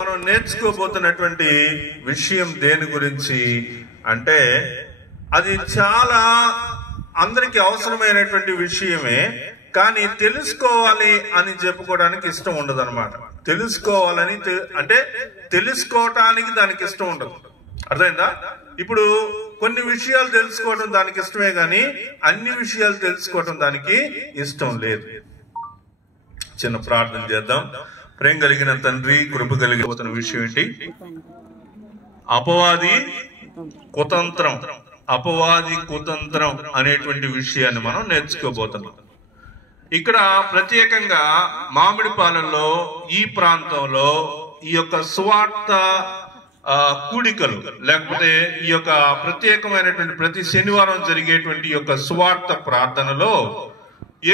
మనం నేర్చుకోబోతున్నటువంటి విషయం దేని గురించి అంటే అది చాలా అందరికి అవసరమైనటువంటి విషయమే, కానీ తెలుసుకోవాలి అని చెప్పుకోవడానికి ఇష్టం ఉండదు అనమాట. తెలుసుకోవాలని అంటే తెలుసుకోవటానికి దానికి ఇష్టం ఉండదు. అర్థమైందా? ఇప్పుడు కొన్ని విషయాలు తెలుసుకోవడం దానికి ఇష్టమే, కానీ అన్ని విషయాలు తెలుసుకోవడం దానికి ఇష్టం లేదు. చిన్న ప్రార్థన చేద్దాం. ప్రేమ కలిగిన తండ్రి, కృప కలిగిన విషయం ఏంటి? అపవాది కుతంత్రం అనేటువంటి విషయాన్ని మనం నేర్చుకోబోతున్నాం. ఇక్కడ ప్రత్యేకంగా మామిడిపాలెంలో ఈ ప్రాంతంలో ఈ యొక్క స్వార్థ కూడికలు, లేకపోతే ఈ యొక్క ప్రత్యేకమైనటువంటి ప్రతి శనివారం జరిగేటువంటి ఈ యొక్క స్వార్థ ప్రార్థనలో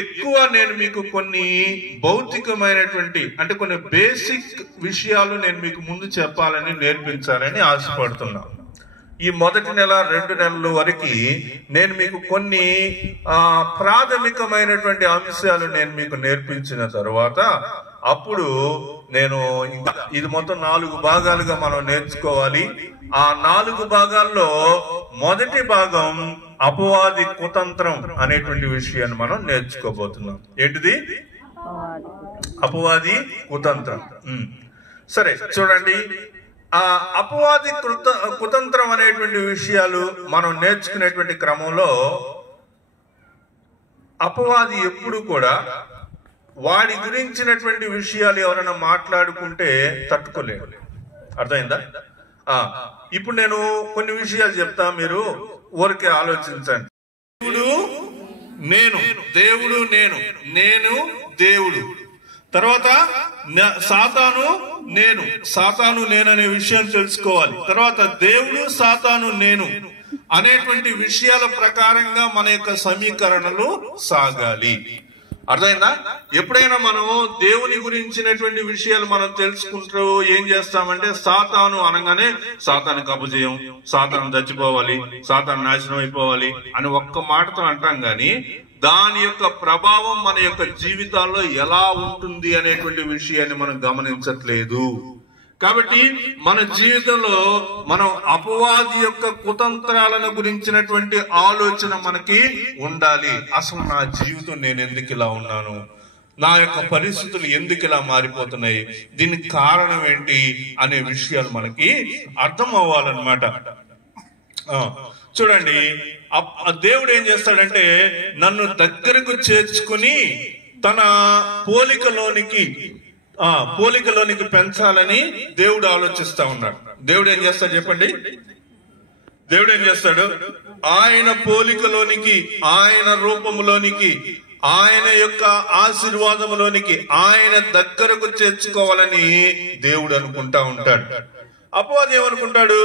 ఎక్కువ నేను మీకు కొన్ని భౌతికమైనటువంటి అంటే కొన్ని బేసిక్ విషయాలు నేను మీకు ముందు చెప్పాలని, నేర్పించాలని ఆశపడుతున్నాను. ఈ మొదటి నెల 2 నెలల వరకు నేను మీకు కొన్ని ప్రాథమికమైనటువంటి అంశాలు నేను మీకు నేర్పించిన తర్వాత అప్పుడు నేను ఇది మొత్తం 4 భాగాలుగా మనం నేర్చుకోవాలి. ఆ 4 భాగాల్లో మొదటి భాగం అపవాది కుతంత్రం అనేటువంటి విషయాన్ని మనం నేర్చుకోబోతున్నాం. ఏంటిది? అపవాది కుతంత్రం. సరే, చూడండి. ఆ అపవాది కుతంత్రం అనేటువంటి విషయాలు మనం నేర్చుకునేటువంటి క్రమంలో అపవాది ఎప్పుడు కూడా వాడి గురించినటువంటి విషయాలు ఎవరైనా మాట్లాడుకుంటే తట్టుకోలేరు. అర్థమైందా? ఇప్పుడు నేను కొన్ని విషయాలు చెప్తా, మీరు ఊరికే ఆలోచించండి. దేవుడు నేను దేవుడు. తర్వాత సాతాను నేను అనే విషయం తెలుసుకోవాలి. తర్వాత దేవుడు సాతాను నేను అనేటువంటి విషయాల ప్రకారంగా మన యొక్క సమీకరణలు సాగాలి. అర్థమైందా? ఎప్పుడైనా మనం దేవుని గురించినటువంటి విషయాలు మనం తెలుసుకుంటూ ఏం చేస్తామంటే సాతాను అనగానే సాతాను అపజయం, సాతాను చచ్చిపోవాలి, సాతాను నాశనం అయిపోవాలి అని ఒక్క మాటతో అంటాం, గాని దాని యొక్క ప్రభావం మన యొక్క జీవితాల్లో ఎలా ఉంటుంది అనేటువంటి విషయాన్ని మనం గమనించట్లేదు. కాబట్టి మన జీవితంలో మనం అపవాది యొక్క కుతంత్రాలను గురించినటువంటి ఆలోచన మనకి ఉండాలి. అసలు నా జీవితం నేను ఎందుకు ఇలా ఉన్నాను, నా యొక్క పరిస్థితులు ఎందుకు ఇలా మారిపోతున్నాయి, దీనికి కారణం ఏంటి అనే విషయాలు మనకి అర్థం అవ్వాలన్నమాట. చూడండి, దేవుడు ఏం చేస్తాడంటే నన్ను దగ్గరకు చేర్చుకుని తన పోలికలోనికి పెంచాలని దేవుడు ఆలోచిస్తా ఉన్నాడు. దేవుడు ఏం చేస్తాడు చెప్పండి? దేవుడు ఏం చేస్తాడు? ఆయన పోలికలోనికి, ఆయన రూపంలోనికి, ఆయన యొక్క ఆశీర్వాదములోనికి ఆయన దగ్గరకు చేర్చుకోవాలని దేవుడు అనుకుంటా ఉంటాడు. అపవాది ఏమనుకుంటాడు?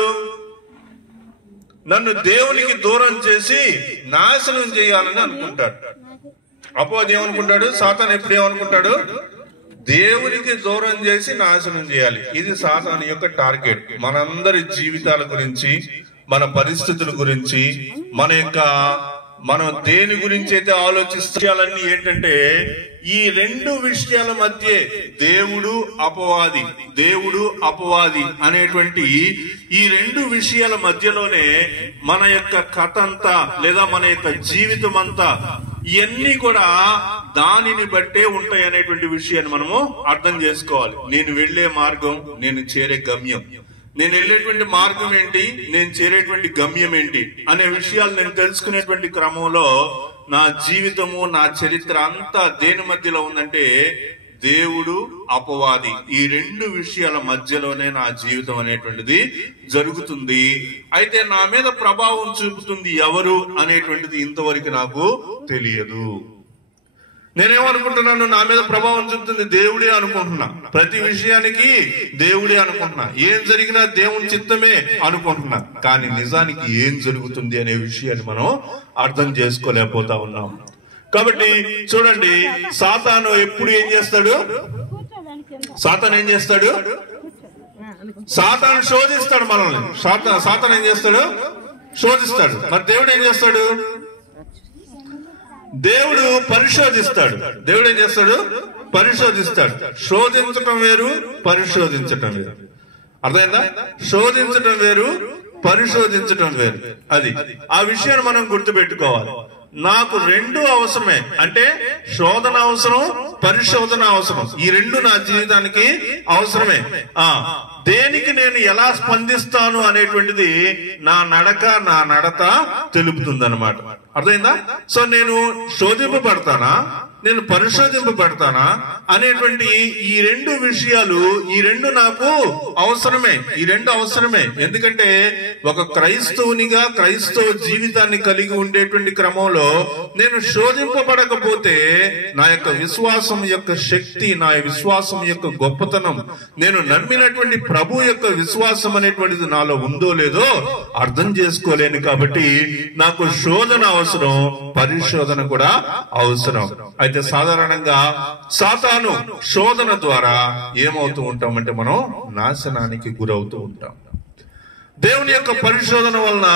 నన్ను దేవునికి దూరం చేసి నాశనం చేయాలని అనుకుంటాడు. అపవాది ఏమనుకుంటాడు? సాతాను ఎప్పుడు ఏమనుకుంటాడు? దేవునికి దూరం చేసి నాశనం చేయాలి. ఇది సాతాను యొక్క టార్గెట్. మనందరి జీవితాల గురించి, మన పరిస్థితుల గురించి, మనం దేని గురించి అయితే ఆలోచిస్తాలన్నీ ఏంటంటే ఈ 2 విషయాల మధ్య దేవుడు అపవాది అనేటువంటి ఈ 2 విషయాల మధ్యలోనే మన యొక్క కథ అంతా, లేదా మన యొక్క జీవితం అంతా, ఇవన్నీ కూడా దానిని బట్టే ఉంటాయి అనేటువంటి విషయాన్ని మనము అర్థం చేసుకోవాలి. నేను వెళ్లే మార్గం, నేను చేరే గమ్యం, నేను వెళ్ళేటువంటి మార్గం ఏంటి, నేను చేరేటువంటి గమ్యం ఏంటి అనే విషయాలు నేను తెలుసుకునేటువంటి క్రమంలో నా జీవితము, నా చరిత్ర అంతా దేని మధ్యలో ఉందంటే దేవుడు అపవాది ఈ 2 విషయాల మధ్యలోనే నా జీవితం అనేటువంటిది జరుగుతుంది. అయితే నా మీద ప్రభావం చూపుతుంది ఎవరు అనేటువంటిది ఇంతవరకు నాకు తెలియదు. నేనేమనుకుంటున్నాను? నా మీద ప్రభావం చూపుతుంది దేవుడే అనుకుంటున్నా. ప్రతి విషయానికి దేవుడే అనుకుంటున్నా. ఏం జరిగినా దేవుని చిత్తమే అనుకుంటున్నా. కానీ నిజానికి ఏం జరుగుతుంది అనే విషయాన్ని మనం అర్థం చేసుకోలేకపోతా ఉన్నాం. కాబట్టి చూడండి, సాతాను ఎప్పుడు ఏం చేస్తాడు? సాతాను శోధిస్తాడు మనల్ని. సాతాను ఏం చేస్తాడు? శోధిస్తాడు. మరి దేవుడు ఏం చేస్తాడు? దేవుడు పరిశోధిస్తాడు. దేవుడు ఏం చేస్తాడు? పరిశోధిస్తాడు. శోధించటం వేరు, పరిశోధించటం వేరు. అర్థమైందా? శోధించటం వేరు, పరిశోధించటం వేరు. అది ఆ విషయాన్ని మనం గుర్తుపెట్టుకోవాలి. నాకు రెండు అవసరమే, అంటే శోధన అవసరం, పరిశోధన అవసరం. ఈ రెండు నా జీవితానికి అవసరమే. దేనికి నేను ఎలా స్పందిస్తాను అనేటువంటిది నా నడత తెలుపుతుంది అన్నమాట. అర్థమైందా? సో నేను శోధింపబడతానా, నేను పరిశోధింపబడతానా అనేటువంటి ఈ రెండు విషయాలు, ఈ రెండు నాకు అవసరమే. ఈ రెండు అవసరమే. ఎందుకంటే ఒక క్రైస్తవునిగా క్రైస్తవ జీవితాన్ని కలిగి ఉండేటువంటి క్రమంలో నేను శోధింపబడకపోతే నా యొక్క విశ్వాసం యొక్క శక్తి, నా విశ్వాసం యొక్క గొప్పతనం, నేను నమ్మినటువంటి ప్రభు యొక్క విశ్వాసం అనేటువంటిది నాలో ఉందో లేదో అర్థం చేసుకోలేను. కాబట్టి నాకు శోధన అవసరం, పరిశోధన కూడా అవసరం. అయితే సాధారణంగా సాతాను శోధన ద్వారా ఏమవుతూ ఉంటామంటే మనం నాశనానికి గురవుతూ ఉంటాం. దేవుని యొక్క పరిశోధన వలన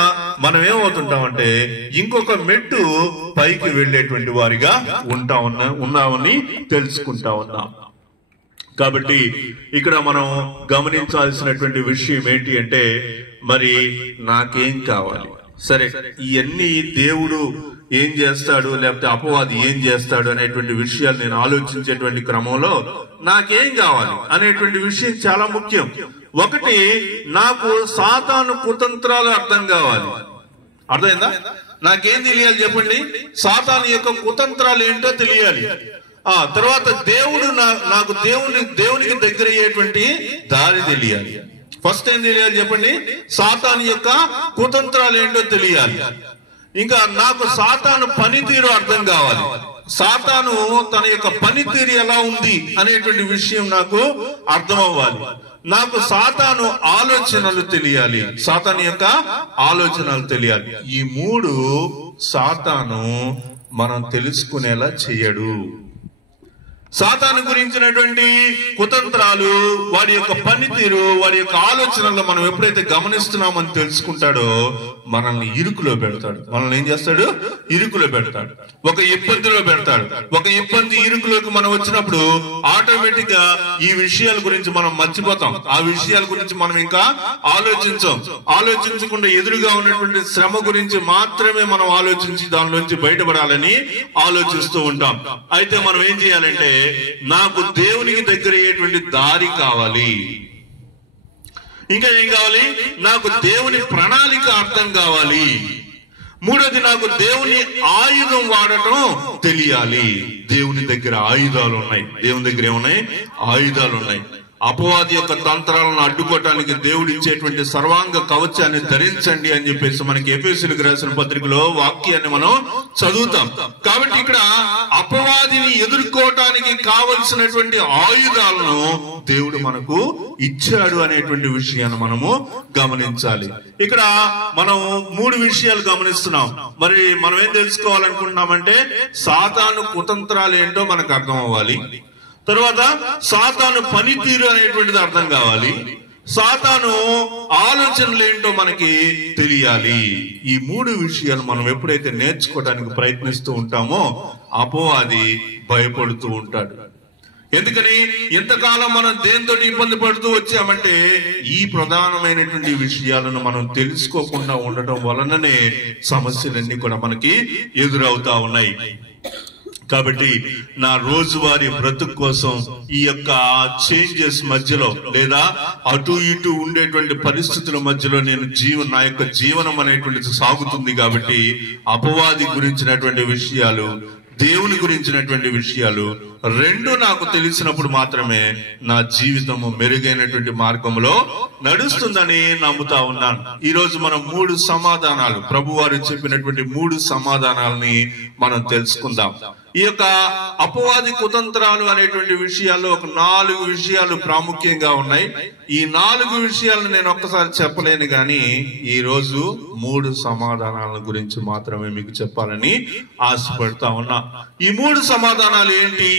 మనం ఏమవుతుంటామంటే ఇంకొక మెట్టు పైకి వెళ్లేటువంటి వారిగా ఉన్నామని తెలుసుకుంటా ఉన్నాం. కాబట్టి ఇక్కడ మనం గమనించాల్సినటువంటి విషయం ఏంటి అంటే, మరి నాకేం కావాలి? సరే, ఇవన్నీ దేవుడు ఏం చేస్తాడు, లేకపోతే అపవాది ఏం చేస్తాడు అనేటువంటి విషయాలు నేను ఆలోచించేటువంటి క్రమంలో నాకేం కావాలి అనేటువంటి విషయం చాలా ముఖ్యం. ఒకటి, నాకు సాతాను కుతంత్రాలు అర్థం కావాలి. అర్థమైందా? నాకేం తెలియాలి చెప్పండి? సాతాను యొక్క కుతంత్రాలు ఏంటో తెలియాలి. తర్వాత దేవుడు నాకు దేవునికి దగ్గర అయ్యేటువంటి దారి తెలియాలి. ఫస్ట్ ఏం తెలియాలి చెప్పండి? సాతాను యొక్క కుతంత్రాలు ఏంటో తెలియాలి. ఇంకా నాకు సాతాను పనితీరు అర్థం కావాలి. సాతాను తన యొక్క పనితీరు ఎలా ఉంది అనేటువంటి విషయం నాకు అర్థం అవ్వాలి. నాకు సాతాను ఆలోచనలు తెలియాలి. సాతాను యొక్క ఆలోచనలు తెలియాలి. ఈ మూడు సాతాను మనం తెలుసుకునేలా చేయడు. సాతాను గురించినటువంటి కుతంత్రాలు, వాడి యొక్క పనితీరు, వాడి యొక్క ఆలోచనలు మనం ఎప్పుడైతే గమనిస్తున్నామని తెలుసుకుంటాడో మనల్ని ఇరుకులో పెడతాడు. మనల్ని ఏం చేస్తాడు? ఇరుకులో పెడతాడు, ఒక ఇబ్బందిలో పెడతాడు. ఒక ఇబ్బంది, ఇరుకులోకి మనం వచ్చినప్పుడు ఆటోమేటిక్ గా ఈ విషయాల గురించి మనం మర్చిపోతాం. ఆ విషయాల గురించి మనం ఇంకా ఆలోచించకుండా ఎదురుగా ఉన్నటువంటి శ్రమ గురించి మాత్రమే మనం ఆలోచించి దానిలోంచి బయటపడాలని ఆలోచిస్తూ ఉంటాం. అయితే మనం ఏం చేయాలంటే, నాకు దేవునికి దగ్గర అయ్యేటువంటి దారి కావాలి. ఇంకా ఏం కావాలి? నాకు దేవుని ప్రణాళిక అర్థం కావాలి. మూడోది, నాకు దేవుని ఆయుధం వాడటం తెలియాలి. దేవుని దగ్గర ఆయుధాలు ఉన్నాయి. దేవుని దగ్గర ఏమున్నాయి? ఆయుధాలు ఉన్నాయి. అపవాది యొక్క తంత్రాలను అడ్డుకోవటానికి దేవుడు ఇచ్చేటువంటి సర్వాంగ కవచాన్ని ధరించండి అని చెప్పేసి మనకి ఎఫెసీయులకు రాసిన పత్రికలో వాక్యాన్ని మనం చదువుతాం. కాబట్టి ఇక్కడ అపవాదిని ఎదుర్కోవటానికి కావలసినటువంటి ఆయుధాలను దేవుడు మనకు ఇచ్చాడు అనేటువంటి విషయాన్ని మనము గమనించాలి. ఇక్కడ మనం మూడు విషయాలు గమనిస్తున్నాం. మరి మనం ఏం తెలుసుకోవాలనుకుంటున్నామంటే, సాతాను కుతంత్రాలు ఏంటో మనకు అర్థం అవ్వాలి. తర్వాత సాతాను పనితీరు అనేటువంటిది అర్థం కావాలి. సాతాను ఆలోచనలు ఏంటో మనకి తెలియాలి. ఈ మూడు విషయాలు మనం ఎప్పుడైతే నేర్చుకోవడానికి ప్రయత్నిస్తూ ఉంటామో అపవాది భయపడుతూ ఉంటాడు. ఎందుకని? ఎంతకాలం మనం దేంతో ఇబ్బంది పడుతూ వచ్చామంటే ఈ ప్రధానమైనటువంటి విషయాలను మనం తెలుసుకోకుండా ఉండటం వలననే సమస్యలన్నీ కూడా మనకి ఎదురవుతా ఉన్నాయి. కాబట్టి నా రోజువారీ బ్రతుకు కోసం ఈ యొక్క చేంజెస్ మధ్యలో, లేదా అటు ఇటు ఉండేటువంటి పరిస్థితుల మధ్యలో నా యొక్క జీవనం అనేటువంటిది సాగుతుంది. కాబట్టి అపవాది గురించినటువంటి విషయాలు, దేవుని గురించినటువంటి విషయాలు రెండు నాకు తెలిసినప్పుడు మాత్రమే నా జీవితము మెరుగైనటువంటి మార్గంలో నడుస్తుందని నమ్ముతా ఉన్నాను. ఈ రోజు మనం 3 సమాధానాలు, ప్రభువారు చెప్పినటువంటి 3 సమాధానాలని మనం తెలుసుకుందాం. ఈ యొక్క అపవాది కుతంత్రాలు అనేటువంటి విషయాల్లో ఒక 4 విషయాలు ప్రాముఖ్యంగా ఉన్నాయి. ఈ 4 విషయాలను నేను ఒక్కసారి చెప్పలేను, కానీ ఈ రోజు 3 సమాధానాల గురించి మాత్రమే మీకు చెప్పాలని ఆశపడతా ఉన్నా. ఈ 3 సమాధానాలు ఏంటి?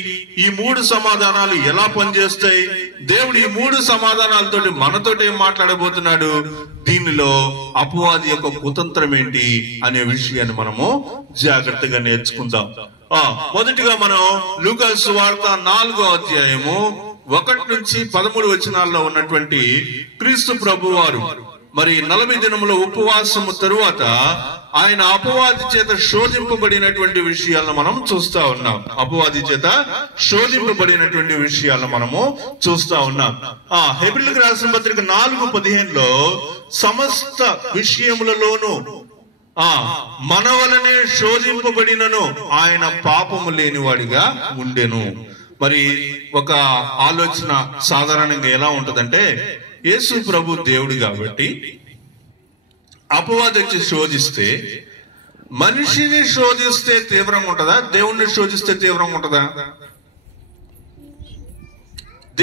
ఈ 3 సమాధానాలు ఎలా పనిచేస్తాయి? దేవుడు ఈ 3 సమాధానాలతోటి మనతోటి ఏం మాట్లాడబోతున్నాడు? దీనిలో అపవాది యొక్క కుతంత్రం ఏంటి అనే విషయాన్ని మనము జాగ్రత్తగా నేర్చుకుందాం. మొదటిగా మనం లూకా సువార్త 4వ అధ్యాయము 1 నుంచి 13 వచనాల్లో ఉన్నటువంటి క్రీస్తు ప్రభు వారు మరి 40 దినముల ఉపవాసము తరువాత ఆయన అపవాది చేత శోధింపబడినటువంటి విషయాలను మనం చూస్తా ఉన్నాం. అపవాది చేత శోధింపబడినటువంటి విషయాలను మనము చూస్తా ఉన్నాం. హెబ్రీయులకు రాసిన పత్రిక 4:15లో సమస్త విషయములలోనూ మన వలనే శోధింపబడినను ఆయన పాపము లేనివాడిగా ఉండెను. మరి ఒక ఆలోచన సాధారణంగా ఎలా ఉంటదంటే, యేసు ప్రభు దేవుడు కాబట్టి అపవాది వచ్చి శోధిస్తే, మనిషిని శోధిస్తే తీవ్రంగా ఉంటుందా, దేవుడిని శోధిస్తే తీవ్రంగా ఉంటుందా?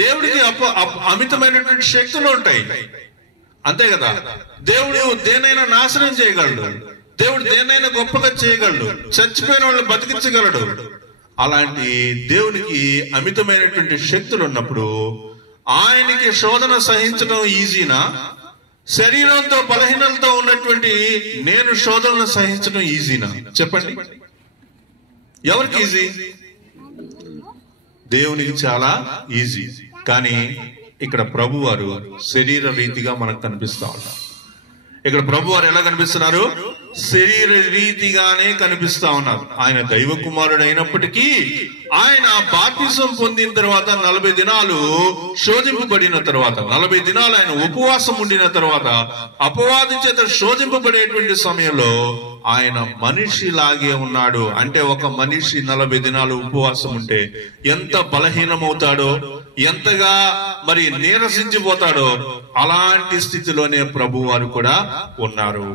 దేవుడికి అమితమైనటువంటి శక్తులు ఉంటాయి, అంతే కదా. దేవుడు దేనైనా నాశనం చేయగలడు, దేవుడు దేనైనా గొప్పగా చేయగలడు, చచ్చిపోయిన వాళ్ళని బతికించగలడు. అలాంటి దేవునికి అమితమైనటువంటి శక్తులు ఉన్నప్పుడు ఆయనకి శోధన సహించడం ఈజీనా, శరీరంతో బలహీనలతో ఉన్నటువంటి నేను శోధనను సహించడం ఈజీనా? చెప్పండి, ఎవరికి ఈజీ? దేవునికి చాలా ఈజీ. కానీ ఇక్కడ ప్రభు వారు శరీర రీతిగా మనకు కనిపిస్తా ఉన్నారు. ఇక్కడ ప్రభు వారు ఎలా కనిపిస్తున్నారు? శరీర రీతిగానే కనిపిస్తా ఉన్నారు. ఆయన దైవ కుమారుడు అయినప్పటికీ ఆయన బాప్తిసం పొందిన తర్వాత 40 దినాలు శోధింపబడిన తర్వాత, 40 దినాలు ఆయన ఉపవాసం ఉండిన తర్వాత, అపవాది చేత శోధింపబడేటువంటి సమయంలో ఆయన మనిషిలాగే ఉన్నాడు. అంటే ఒక మనిషి 40 దినాలు ఉపవాసం ఉంటే ఎంత బలహీనమవుతాడో, ఎంతగా మరి నీరసించిపోతాడో, అలాంటి స్థితిలోనే ప్రభు వారు కూడా ఉన్నారు.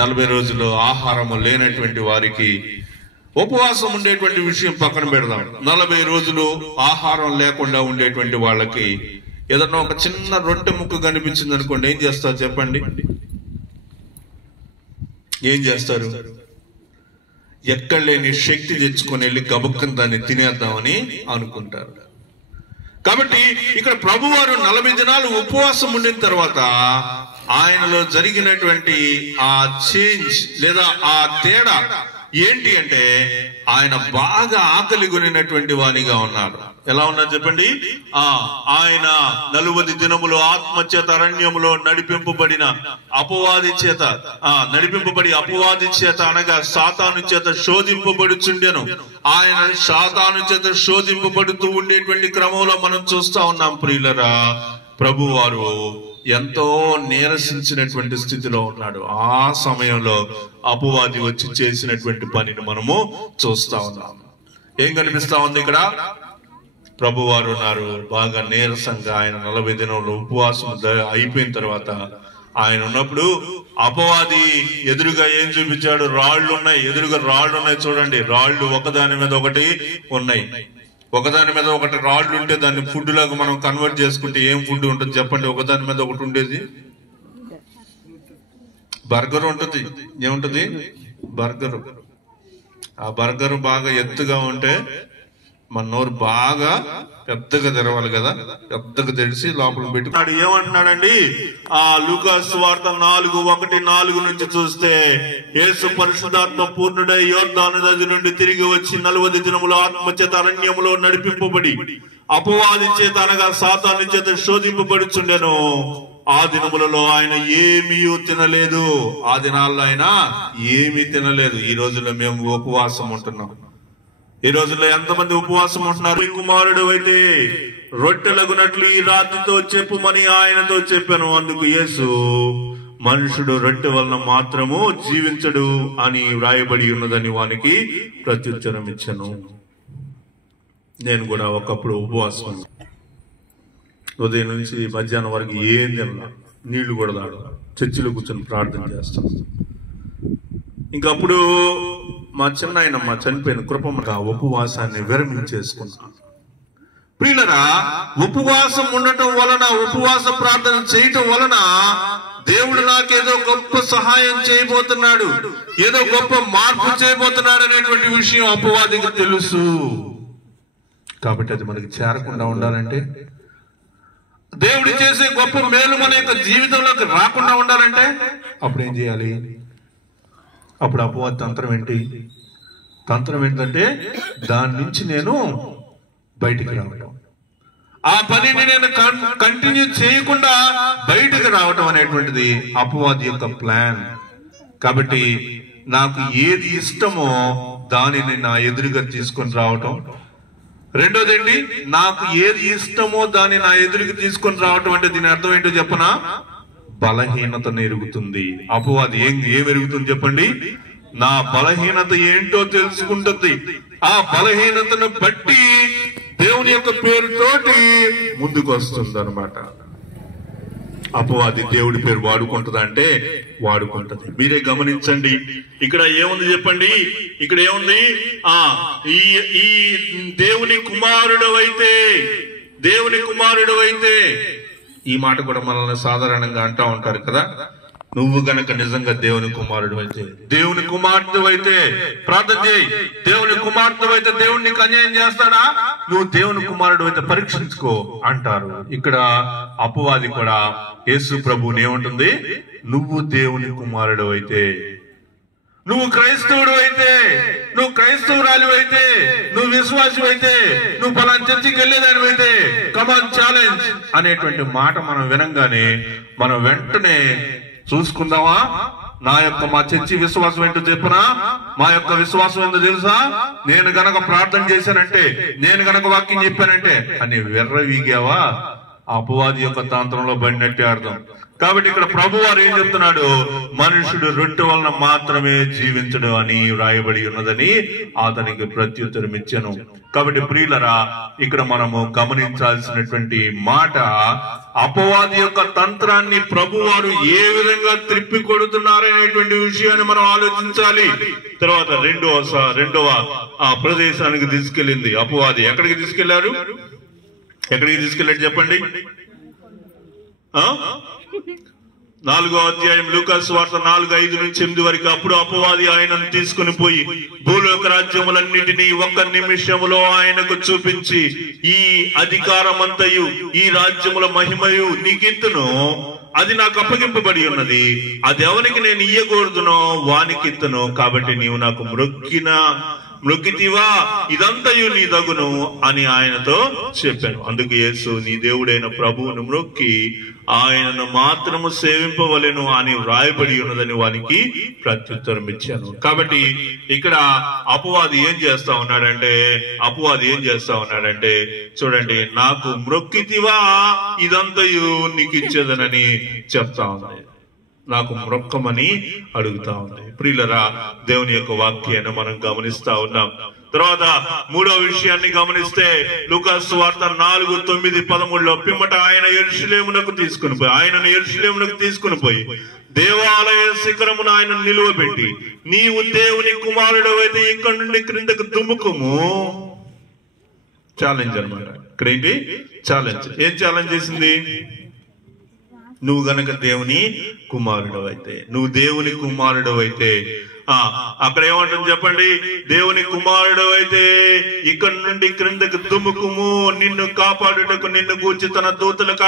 40 రోజులు ఆహారము లేనటువంటి వారికి, ఉపవాసం ఉండేటువంటి విషయం పక్కన పెడదాం, 40 రోజులు ఆహారం లేకుండా ఉండేటువంటి వాళ్ళకి ఏదన్నా ఒక చిన్న రొట్టె ముక్క కనిపించింది అనుకోండి, ఏం చేస్తారు చెప్పండి? ఏం చేస్తారు? ఎక్కడ లేని శక్తి తెచ్చుకొని వెళ్ళి గబుక్కని దాన్ని తినేద్దామని అనుకుంటారు. కాబట్టి ఇక్కడ ప్రభువారు 40 దినాలు ఉపవాసం ఉండిన తర్వాత ఆయనలో జరిగినటువంటి ఆ చేంజ్ లేదా ఆ తేడా ఏంటి అంటే, ఆయన బాగా ఆకలి కొనినటువంటి వానిగా ఉన్నారు. ఎలా ఉన్నారు చెప్పండి? ఆయన 40 దినములు ఆత్మచేత అరణ్యములో నడిపింపబడి అపవాది చేత అనగా సాతాను చేత శోధింపబడుచుండెను. ఆయన సాతాను చేత శోధింపబడుతూ ఉండేటువంటి క్రమంలో మనం చూస్తా ఉన్నాం ప్రియులరా. ప్రభు వారు ఎంతో నీరసించినటువంటి స్థితిలో ఉన్నాడు. ఆ సమయంలో అపవాది వచ్చి చేసినటువంటి పనిని మనము చూస్తా ఉన్నాం. ఏం కనిపిస్తా ఉంది ఇక్కడ? ప్రభు వారు ఉన్నారు బాగా నీరసంగా. ఆయన 40 దినాలు ఉపవాసం అయిపోయిన తర్వాత ఆయన ఉన్నప్పుడు అపవాది ఎదురుగా ఏం చూపించాడు? రాళ్లు ఉన్నాయి, ఎదురుగా రాళ్లు ఉన్నాయి చూడండి. రాళ్లు ఒకదాని మీద ఒకటి ఉన్నాయి. ఒకదాని మీద ఒకటి రాళ్లు ఉంటే దాన్ని ఫుడ్ లాగా మనం కన్వర్ట్ చేసుకుంటే ఏం ఫుడ్ ఉంటుంది చెప్పండి? ఒకదాని మీద ఒకటి ఉండేది బర్గర్ ఉంటుంది. ఏముంటది? బర్గర్. ఆ బర్గర్ బాగా ఎత్తుగా ఉంటే మన నోరు బాగా పెద్దగా తెరవాలి కదా, పెద్దగా తెరిచి లోపల పెట్టుకున్నాడు. ఏమంటున్నాడండి? ఆ లూకా సువార్త 4:1-4 నుంచి చూస్తే, యేసు పరిశుద్ధాత్మ పూర్ణుడై యోర్దాను నది నుండి తిరిగి వచ్చి 40 దినముల ఆత్మచేత అరణ్యములో నడిపింపబడి అపవాది చేత అనగా సాతాను చేత శోధింపబడుచుండెను. ఆ దినములలో ఆయన ఏమీ తినలేదు. ఆ దినాల్లో ఆయన ఏమీ తినలేదు. ఈ రోజుల్లో మేము ఉపవాసం ఉంటున్నాం. ఈ రోజుల్లో ఎంతమంది ఉపవాసం ఉంటున్నారు? కుమారుడు అయితే రొట్టెలగునట్లు ఈ రాత్రితో చెప్పుమని ఆయనతో చెప్పాను. అందుకు యేసు, మనుషుడు రొట్టె వలన మాత్రము జీవించడు అని వ్రాయబడి ఉన్నదని వానికి ప్రత్యుత్తరం ఇచ్చాను. నేను కూడా ఒకప్పుడు ఉపవాసం, ఉదయం నుంచి మధ్యాహ్నం వరకు ఏం తిన్నా, నీళ్లు కూడా తాగల, చర్చిలో కూర్చొని ప్రార్థన చేస్తాను. ఇంకప్పుడు మా చిన్నాయనమ్మ చనిపోయిన కృపమ్మగా ఉపవాసాన్ని విరమించేసుకున్నాను. ప్రియులరా, ఉపవాసం ఉండటం వలన, ఉపవాస ప్రార్థన చేయటం వలన దేవుడు నాకేదో గొప్ప సహాయం చేయబోతున్నాడు, ఏదో గొప్ప మార్పు చేయబోతున్నాడు అనేటువంటి విషయం అపవాదికి తెలుసు. కాబట్టి అది మనకి చేరకుండా ఉండాలంటే, దేవుడు చేసే గొప్ప మేలు మన యొక్క జీవితంలోకి రాకుండా ఉండాలంటే అప్పుడు ఏం చేయాలి? అప్పుడు అపవాది తంత్రం ఏంటి? తంత్రం ఏంటంటే దాని నుంచి నేను బయటికి రావడం, ఆ పనిని నేను కంటిన్యూ చేయకుండా బయటకు రావటం అనేటువంటిది అపవాది యొక్క ప్లాన్. కాబట్టి నాకు ఏది ఇష్టమో దానిని నా ఎదురుగా తీసుకొని రావటం. రెండోదండి, నాకు ఏది ఇష్టమో దాన్ని నా ఎదురుగా తీసుకొని రావటం అంటే దీని అర్థం ఏంటో చెప్పనా? బలహీనతను ఎరుగుతుంది. అపవాది ఏం ఎరుగుతుంది చెప్పండి? నా బలహీనత ఏంటో తెలుసుకుంటుంది. ఆ బలహీనతను బట్టి దేవుని యొక్క పేరుతోటి ముందుకు వస్తుంది అనమాట. అపవాది దేవుడి పేరు వాడుకుంటుందా అంటే వాడుకుంటది. మీరే గమనించండి. ఇక్కడ ఏముంది చెప్పండి? ఇక్కడ ఏముంది? ఈ దేవుని కుమారుడు అయితే ఈ మాట కూడా మనల్ని సాధారణంగా అంటా ఉంటారు కదా. నువ్వు గనక నిజంగా దేవుని కుమారుడు అయితే, దేవుని కుమార్తె అయితే ప్రార్థన చేయి. దేవుని కుమార్తె అయితే దేవుడు నీకు అన్యాయం చేస్తాడా? నువ్వు దేవుని కుమారుడు అయితే పరీక్షించుకో అంటారు. ఇక్కడ అపవాది కూడా యేసు ప్రభువుని ఏమంటుంది? నువ్వు దేవుని కుమారుడు అయితే, నువ్వు క్రైస్తవుడు అయితే, నువ్వు క్రైస్తవురాలు అయితే, నువ్వు విశ్వాసం అయితే, నువ్వు పలానా చర్చికి వెళ్ళేదాని అయితే కమాన్ ఛాలెంజ్ అనేటువంటి మాట మనం వినంగానే మనం వెంటనే చూసుకుందామా? మా చర్చి విశ్వాసం ఏంటో చెప్పనా? మా యొక్క విశ్వాసం ఏంటో తెలుసా? నేను గనక ప్రార్థన చేశానంటే, నేను గనక వాక్యం చెప్పానంటే అని వెర్రవీగావా? అపవాది యొక్క తంత్రంలో పడినట్టే అర్థం. కాబట్టి ఇక్కడ ప్రభువారు ఏం చెప్తున్నాడు? మనుషుడు రొట్టె వలన మాత్రమే జీవించడు అని వ్రాయబడి ఉన్నదని అతనికి ప్రత్యుత్తరం ఇచ్చాను. కాబట్టి ప్రియులరా, ఇక్కడ మనము గమనించాల్సినటువంటి మాట, అపవాది యొక్క తంత్రాన్ని ప్రభువారు ఏ విధంగా త్రిప్పి కొడుతున్నారనేటువంటి విషయాన్ని మనం ఆలోచించాలి. తర్వాత రెండవ ఆ ప్రదేశానికి తీసుకెళ్ళింది అపవాది. ఎక్కడికి తీసుకెళ్లారు? తీసుకెళ్ళాడు చెప్పండి? 4వ అధ్యాయం లూకాసు సువార్త 4:5-8 వరకు. అప్పుడు అపవాది ఆయనను తీసుకుని పోయి భూలోక రాజ్యములన్నిటినీ ఒక్క నిమిషములో ఆయనకు చూపించి, ఈ అధికారమంతయు ఈ రాజ్యముల మహిమయు నీకిత్తును, అది నాకు అప్పగింపబడి ఉన్నది, అది ఎవరికి నేను ఇయ్యకూడదునో వానికి ఇత్తును, కాబట్టి నీవు నాకు మొక్కితివా, ఇదంతయు నీ దగును అని ఆయనతో చెప్పాను. అందుకు యేసు, నీ దేవుడైన ప్రభువును మొక్కి ఆయనను మాత్రము సేవింపవలెను అని వ్రాయబడి ఉన్నదని వానికి ప్రత్యుత్తరం ఇచ్చాను. కాబట్టి ఇక్కడ అపవాది ఏం చేస్తా ఉన్నాడంటే చూడండి, నాకు మొక్కితివా ఇదంతయు నీకు ఇచ్చేదనని చెప్తా ఉంది. నాకు మొక్కమని అడుగుతా ఉంది. ప్రియులరా, దేవుని యొక్క వాక్యాన్ని మనం గమనిస్తా ఉన్నాం. తర్వాత 3వ విషయాన్ని గమనిస్తే లూకాసు సువార్త 4:9-13 పిమ్మట ఆయనను యెరూషలేమునకు తీసుకుని పోయి దేవాలయ శిఖరమును ఆయన నిలువబెట్టి, నీవు దేవుని కుమారుడు అయితే ఇక్కడి నుండి క్రిందకు దుమ్ముకుము. ఛాలెంజ్ అనమాట. ఇక్కడేంటి ఛాలెంజ్? ఏం ఛాలెంజ్ చేసింది? నువ్వు గనక దేవుని కుమారుడు అయితే అక్కడ ఏమంటుంది చెప్పండి? దేవుని కుమారుడు అయితే ఇక్కడి నుండి క్రిందకు దుమ్ముకుము, నిన్ను కాపాడుటకు నిన్ను గూర్చి తన దూతలకు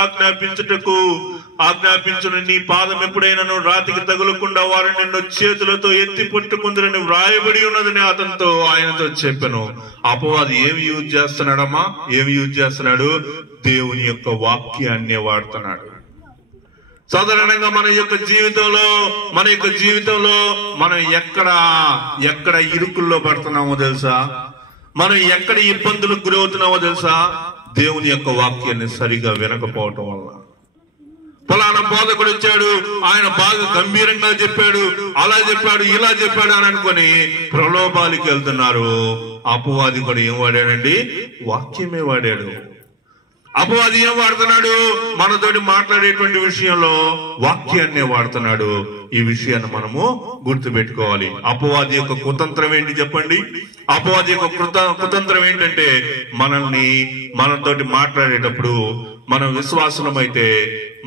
ఆజ్ఞాపించును, నీ పాదం ఎప్పుడైనా రాతికి తగులకుండా వారు నిన్ను చేతులతో ఎత్తి పట్టుకుందరని వ్రాయబడి ఉన్నదని ఆయనతో చెప్పాను. అపవాది ఏమి యూజ్ చేస్తున్నాడు? దేవుని యొక్క వాక్యాన్ని వాడుతున్నాడు. సాధారణంగా మన యొక్క జీవితంలో మనం ఎక్కడ ఇరుకుల్లో పడుతున్నామో తెలుసా? మనం ఎక్కడ ఇబ్బందులకు గురవుతున్నామో తెలుసా? దేవుని యొక్క వాక్యాన్ని సరిగా వినకపోవటం వల్ల. ఫలానా బోధకుడు వచ్చాడు, ఆయన బాగా గంభీరంగా చెప్పాడు, అలా చెప్పాడు, ఇలా చెప్పాడు అని అనుకుని ప్రలోభాలకి వెళ్తున్నారు. అపవాది కూడా ఏం వాడాడండి? వాక్యమే వాడాడు. అపవాది ఏం వాడుతున్నాడు? మనతోటి మాట్లాడేటువంటి విషయంలో వాక్యాన్నే వాడుతున్నాడు. ఈ విషయాన్ని మనము గుర్తుపెట్టుకోవాలి. అపవాది యొక్క కుతంత్రం ఏంటి చెప్పండి? అపవాది యొక్క కుతంత్రం ఏంటంటే, మనతోటి మాట్లాడేటప్పుడు మనం విశ్వాసమైతే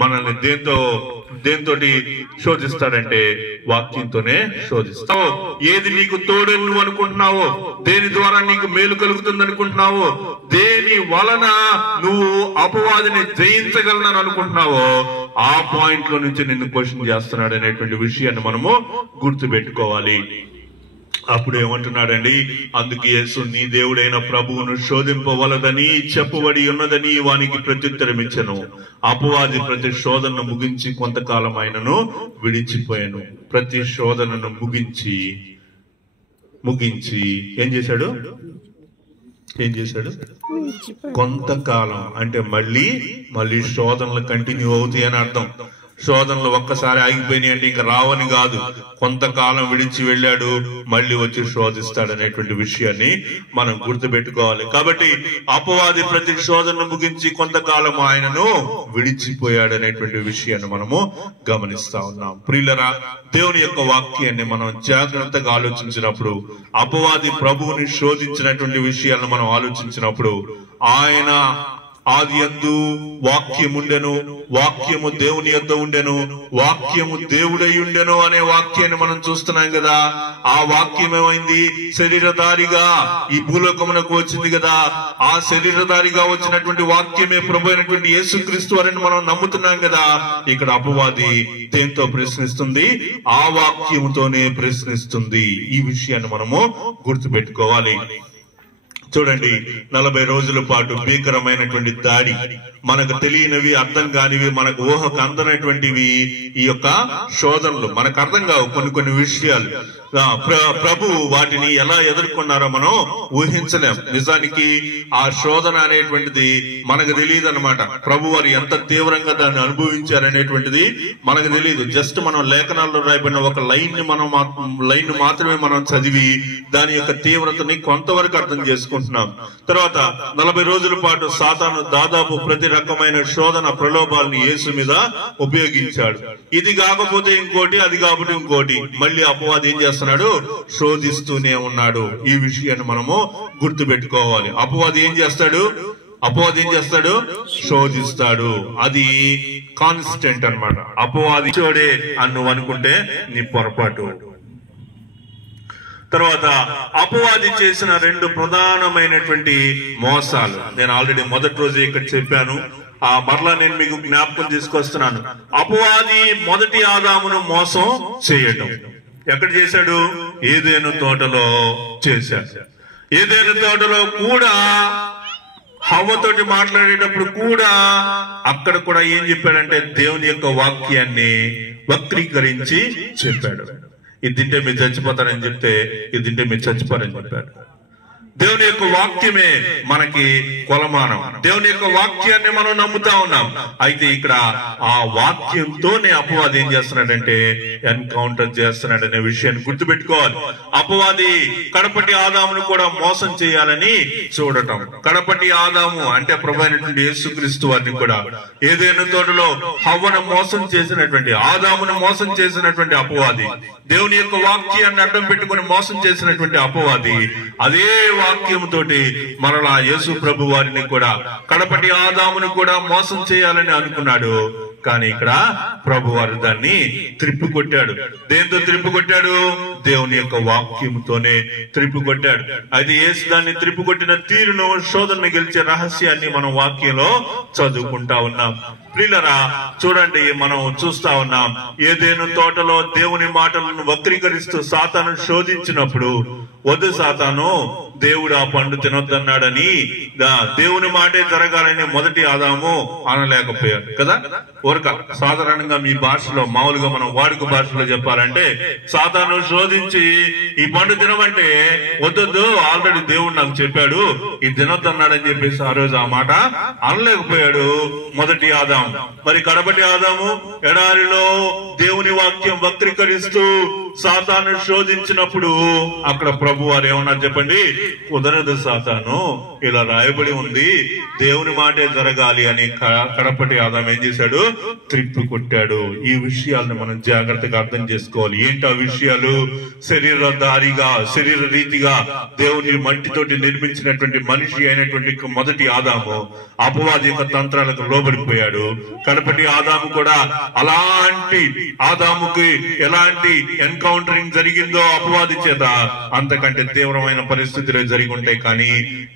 మనల్ని దేంతోటి శోధిస్తాడంటే వాక్యంతోనే శోధిస్తావు. ఏది నీకు తోడని నువ్వు అనుకుంటున్నావో, దేని ద్వారా నీకు మేలు కలుగుతుంది అనుకుంటున్నావో, దేని వలన నువ్వు అపవాదిని జయించగలనని అనుకుంటున్నావో, ఆ పాయింట్ లో నుంచి నిన్ను క్వశ్చన్ చేస్తున్నాడు అనేటువంటి విషయాన్ని మనము గుర్తుపెట్టుకోవాలి. అప్పుడు ఏమంటున్నాడండి, అందుకు యేసు, నీ దేవుడైన ప్రభువును శోధింపవలదని చెప్పబడి ఉన్నదని వానికి ప్రత్యుత్తరం ఇచ్చెను. అపవాది ప్రతి శోధనను ముగించి కొంతకాలం ఆయనను విడిచిపోయాను. ప్రతి శోధనను ముగించి ఏం చేశాడు? కొంతకాలం అంటే మళ్ళీ శోధనలు కంటిన్యూ అవుతాయి అని అర్థం. శోధనలు ఒక్కసారి ఆగిపోయినాయి అంటే ఇంకా రావని కాదు. కొంతకాలం విడిచి వెళ్ళాడు, మళ్ళీ వచ్చి శోధిస్తాడు అనేటువంటి విషయాన్ని మనం గుర్తుపెట్టుకోవాలి. కాబట్టి అపవాది ప్రతి శోధనను ముగించి కొంతకాలం ఆయనను విడిచిపోయాడు అనేటువంటి విషయాన్ని మనము గమనిస్తా ఉన్నాం. ప్రియులరా, దేవుని యొక్క వాక్యాన్ని మనం జాగ్రత్తగా ఆలోచించినప్పుడు, అపవాది ప్రభువుని శోధించినటువంటి విషయాలను మనం ఆలోచించినప్పుడు, ఆయన ఆదియందు వాక్యముండెను, వాక్యము దేవుని యొద్ద ఉండెను, వాక్యము దేవుడై ఉండెను అనే వాక్యాన్ని మనం చూస్తున్నాం కదా. ఆ వాక్యం ఏమైంది? శరీరధారిగా ఈ భూలోకమునకు వచ్చింది కదా. ఆ శరీరధారిగా వచ్చినటువంటి వాక్యమే ప్రభు అయినటువంటి యేసుక్రీస్తు వారిని మనం నమ్ముతున్నాం కదా. ఇక్కడ అపవాది దేంతో ప్రశ్నిస్తుంది? ఆ వాక్యముతోనే ప్రశ్నిస్తుంది. ఈ విషయాన్ని మనము గుర్తుపెట్టుకోవాలి. చూడండి, 40 రోజుల పాటు భీకరమైనటువంటి దాడి, మనకు తెలియనివి, అర్థం కానివి, మనకు ఊహకు అందనటువంటివి ఈ యొక్క శోధనలు. మనకు అర్థం కావు కొన్ని విషయాలు. ప్రభు వాటిని ఎలా ఎదుర్కొన్నారో మనం ఊహించలేం. నిజానికి ఆ శోధన అనేటువంటిది మనకు తెలియదు అనమాట. ప్రభు వారు ఎంత తీవ్రంగా దాన్ని అనుభవించారనేటువంటిది మనకు తెలియదు. జస్ట్ మనం లేఖనాల్లో రాయబడిన ఒక లైన్ మాత్రమే మనం చదివి దాని యొక్క తీవ్రతని కొంతవరకు అర్థం చేసుకుంటున్నాం. తర్వాత 40 రోజుల పాటు సాతాను దాదాపు ప్రతి రకమైన శోధన ప్రలోభాలను యేసు మీద ఉపయోగించాడు. ఇది కాకపోతే ఇంకోటి, అది కాకపోతే ఇంకోటి, మళ్ళీ అపవాది ఏం చేస్తున్నాడు? శోధిస్తూనే ఉన్నాడు. ఈ విషయాన్ని మనము గుర్తు పెట్టుకోవాలి. అపవాది ఏం చేస్తాడు? శోధిస్తాడు. అది కాన్స్టెంట్ అన్నమాట. అపవాది చోడే అని నువ్వు అనుకుంటే నీ పొరపాటు. తర్వాత అపవాది చేసిన 2 ప్రధానమైనటువంటి మోసాలు నేను ఆల్రెడీ మొదటి రోజు ఇక్కడ చెప్పాను. మరలా నేను మీకు జ్ఞాపకం తీసుకొస్తున్నాను. అపవాది మొదటి ఆదామును మోసం చేయటం ఎక్కడ చేశాడు? ఏదెను తోటలో చేశాడు. ఏదెను తోటలో కూడా హవ్వతోటి మాట్లాడేటప్పుడు కూడా అక్కడ కూడా ఏం చెప్పాడంటే దేవుని యొక్క వాక్యాన్ని వక్రీకరించి చెప్పాడు. ఇది తింటే మీరు చచ్చిపోతారని చెప్తే ఇది తింటే మీరు చచ్చిపోరని చెప్పాడు. దేవుని యొక్క వాక్యమే మనకి కొలమానం. దేవుని యొక్క వాక్యాన్ని మనం నమ్ముతా ఉన్నాం. అయితే ఇక్కడ ఆ వాక్యంతోనే అపవాది ఏం చేస్తున్నాడంటే ఎన్కౌంటర్ చేస్తున్నాడు అనే విషయాన్ని గుర్తుపెట్టుకోవాలి. అపవాది కడపటి ఆదామును కూడా మోసం చేయాలని చూడటం. కడపటి ఆదాము అంటే ప్రభు అయినటువంటి యేసుక్రీస్తు వారిని కూడా ఏదైనా తోటలో హవ్వను మోసం చేసినటువంటి, ఆదామును మోసం చేసినటువంటి అపవాది, దేవుని యొక్క వాక్యాన్ని అడ్డం పెట్టుకుని మోసం చేసినటువంటి అపవాది అదే వాక్యముతోటి మరలా యేసు ప్రభు వారిని కూడా, కడపటి ఆదామును కూడా మోసం చేయాలని అనుకున్నాడు. కానీ ఇక్కడ ప్రభు వారు దాన్ని త్రిప్పికొట్టాడు. దేంతో త్రిప్పికొట్టాడు? దేవుని యొక్క వాక్యముతోనే త్రిప్పికొట్టాడు. అయితే యేసు దాన్ని త్రిప్పికొట్టిన తీరును, శోధనను గెలిచే రహస్యాన్ని మనం వాక్యంలో చదువుకుంటా ఉన్నాం. ప్రియులరా, చూడండి, మనం చూస్తా ఉన్నాం. ఏదైనా తోటలో దేవుని మాటలను వక్రీకరిస్తూ సాతాను శోధించినప్పుడు, వద్దు సాతాను, దేవుడు ఆ పండు తినొద్దన్నాడని, దేవుని మాటే జరగాలని మొదటి ఆదాము అనలేకపోయాడు కదా. ఊరక సాధారణంగా మీ భాషలో, మామూలుగా మనం వాడుక భాషలో చెప్పాలంటే, సాతాను శోధించి ఈ పండు తినమంటే వద్దొద్దు, ఆల్రెడీ దేవుడు నాకు చెప్పాడు ఇది తినొద్దన్నాడని చెప్పేసి ఆ రోజు ఆ మాట అనలేకపోయాడు మొదటి ఆదాము. మరి కడపటి ఆదాము ఎడారిలో దేవుని వాక్యం వక్రీకరిస్తూ సాతాను శోధించినప్పుడు అక్కడ ప్రభు వారు ఏమన్నారు చెప్పండి? కుదరదు సాతాను, ఇలా రాయబడి ఉంది, దేవుని మాటే జరగాలి అని కడపటి ఆదాము ఏం చేశాడు? త్రిప్పికొట్టాడు. ఈ విషయాలను మనం జాగ్రత్తగా అర్థం చేసుకోవాలి. ఏంటి ఆ విషయాలు? శరీరధారిగా, శరీర రీతిగా దేవుని మట్టితోటి నిర్మించినటువంటి మనిషి అయినటువంటి మొదటి ఆదాము అపవాది యొక్క తంత్రాలకు లోబడిపోయాడు. కడపటి ఆదాము కూడా అలాంటి ఆదాముకి ఎలాంటి ఎన్కౌంటరింగ్ జరిగిందో అపవాది చేత, అంతకంటే తీవ్రమైన పరిస్థితులు జరిగి ఉంటాయి. కానీ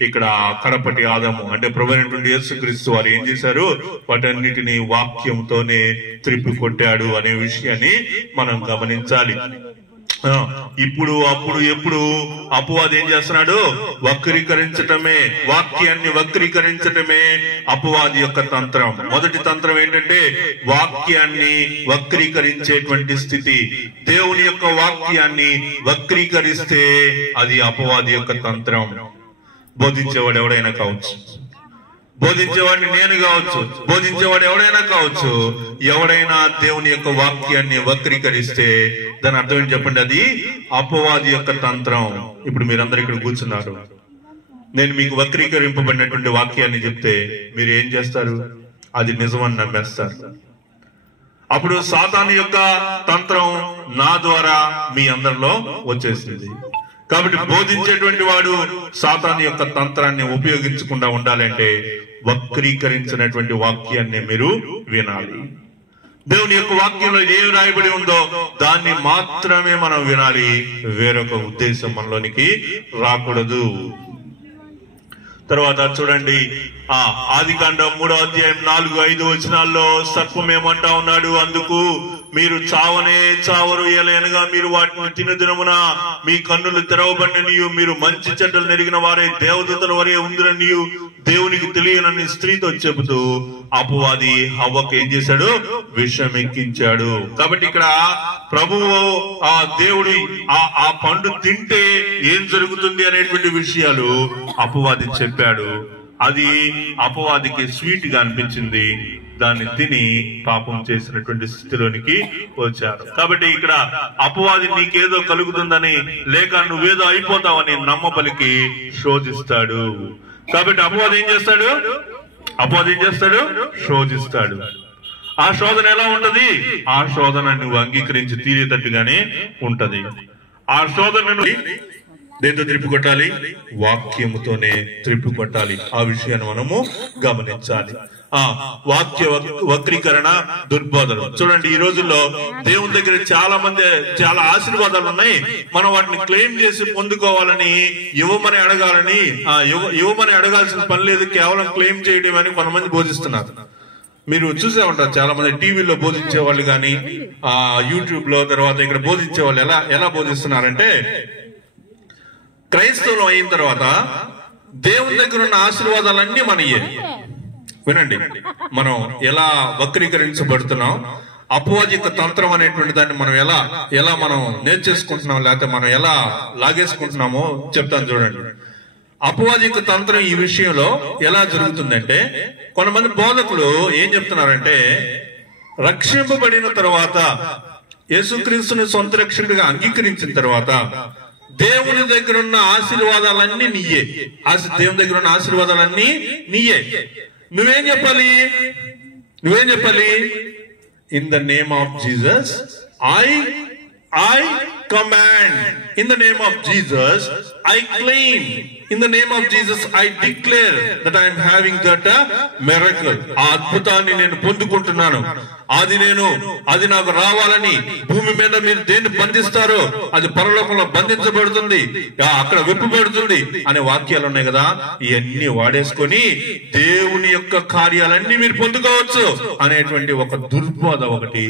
ఇక్కడ కడపటి ఆదాము అంటే ప్రభు అయినటువంటి యేసుక్రీస్తు వారు ఏం చేశారు? వాటన్నిటిని వాక్యంతోనే త్రిప్పికొట్టాడు అనే విషయాన్ని మనం గమనించాలి. ఇప్పుడు అప్పుడు ఎప్పుడు అపవాది ఏం చేస్తున్నాడు? వక్రీకరించటమే, వాక్యాన్ని వక్రీకరించటమే అపవాది యొక్క తంత్రం. మొదటి తంత్రం ఏంటంటే వాక్యాన్ని వక్రీకరించేటువంటి స్థితి. దేవుని యొక్క వాక్యాన్ని వక్రీకరిస్తే అది అపవాది యొక్క తంత్రం. బోధించేవాడు ఎవడైనా కావచ్చు, బోధించేవాడిని నేను కావచ్చు, బోధించేవాడు ఎవడైనా కావచ్చు, ఎవడైనా దేవుని యొక్క వాక్యాన్ని వక్రీకరిస్తే దాని అర్థం ఏంటి చెప్పండి? అది అపవాది యొక్క తంత్రం. ఇప్పుడు మీరందరూ ఇక్కడ కూర్చున్నారు, నేను మీకు వక్రీకరింపబడినటువంటి వాక్యాన్ని చెప్తే మీరు ఏం చేస్తారు? అది నిజమని నమ్మేస్తారు. అప్పుడు సాతాను యొక్క తంత్రం నా ద్వారా మీ అందరిలో వచ్చేసింది. కాబట్టి బోధించేటువంటి వాడు సాతాను యొక్క తంత్రాన్ని ఉపయోగించకుండా ఉండాలంటే వక్రీకరించినటువంటి వాక్యాన్ని మీరు వినాలి. దేవుని యొక్క వాక్యంలో ఏం రాయబడి ఉందో దాన్ని మాత్రమే మనం వినాలి. వేరొక ఉద్దేశం మనలోనికి రాకూడదు. తర్వాత చూడండి, ఆదికాండం 3వ అధ్యాయం 4-5 వచనాల్లో సర్పం ఏమంటా ఉన్నాడు? అందుకు మీరు చావనే చావరు, ఏలైనగా మీరు వాటిని తినదినమున మీ కన్నులు తెరవబడిననియు మీరు మంచి చెడ్డలు నెరిగిన వారే దేవదూతల వరే ఉందిరనియు దేవునికి తెలియనని స్త్రీతో చెబుతూ అపవాది హవ్వకు ఏం చేశాడు? విషం ఎక్కించాడు. కాబట్టి ఇక్కడ ప్రభువు ఆ దేవుడు ఆ పండు తింటే ఏం జరుగుతుంది అనేటువంటి విషయాలు అపవాది చెప్పాడు. అది అపవాదికి స్వీట్ గా అనిపించింది. దాన్ని తిని పాపం చేసినటువంటి స్థితిలోనికి వచ్చారు. కాబట్టి ఇక్కడ అపవాది నీకేదో కలుగుతుందని లేక నువ్వేదో అయిపోతావని నమ్మబలికి శోధిస్తాడు. కాబట్టి అపవాది ఏం చేస్తాడు? శోధిస్తాడు. ఆ శోధన ఎలా ఉంటది? ఆ శోధన నువ్వు అంగీకరించి తీరేటట్టుగానే ఉంటది. ఆ శోధనను దేంతో త్రిప్పికొట్టాలి? వాక్యముతోనే త్రిప్పికొట్టాలి. ఆ విషయాన్ని మనము గమనించాలి. వాక్య వక్రీకరణ, దుర్బోధన. చూడండి, ఈ రోజుల్లో దేవుని దగ్గర చాలా ఆశీర్వాదాలు ఉన్నాయి. మనం వాటిని క్లెయిమ్ చేసి పొందుకోవాలని, ఇవ్వమని అడగాల్సిన పని లేదు, కేవలం క్లెయిమ్ చేయడం అని కొంతమంది బోధిస్తున్నారు. మీరు చూసే ఉంటారు, చాలా మంది టీవీలో బోధించే వాళ్ళు కానీ యూట్యూబ్ లో, తర్వాత ఇక్కడ బోధించే వాళ్ళు ఎలా బోధిస్తున్నారంటే, క్రైస్తవులు అయిన తర్వాత దేవుని దగ్గర ఉన్న ఆశీర్వాదాలన్నీ మనయే. వినండి, మనం ఎలా వక్రీకరించబడుతున్నాం, అపవాది యొక్క తంత్రం అనేటువంటి దాన్ని మనం ఎలా మనం నేర్చేసుకుంటున్నాం, లేకపోతే మనం ఎలా లాగేసుకుంటున్నామో చెప్తాను. చూడండి, అపవాది యొక్క తంత్రం ఈ విషయంలో ఎలా జరుగుతుందంటే, కొంతమంది బోధకులు ఏం చెప్తున్నారంటే, రక్షింపబడిన తర్వాత, యేసుక్రీస్తుని సొంత రక్షకుడిగా అంగీకరించిన తర్వాత దేవుని దగ్గర ఉన్న ఆశీర్వాదాలన్నీ నీయే. దేవుని దగ్గర ఉన్న ఆశీర్వాదాలన్నీ నీయే. నువ్వేం చెప్పాలి? In the name of Jesus I command. In the name of Jesus, I claim. In the name of Jesus, I declare that I am having that miracle. ఆ అద్భుతాన్ని నేను పొందుకుంటున్నాను. అది నాకు రావాలని, భూమి మీద మీరు దేన్ని బంధిస్తారో అది పరలోకంలో బంధించబడుతుంది, అక్కడ విప్పబడుతుంది అనే వాక్యాలు ఉన్నాయి కదా. ఇవన్నీ వాడేసుకొని దేవుని యొక్క కార్యాలన్నీ మీరు పొందుకోవచ్చు అనేటువంటి ఒక దుర్బోధ ఒకటి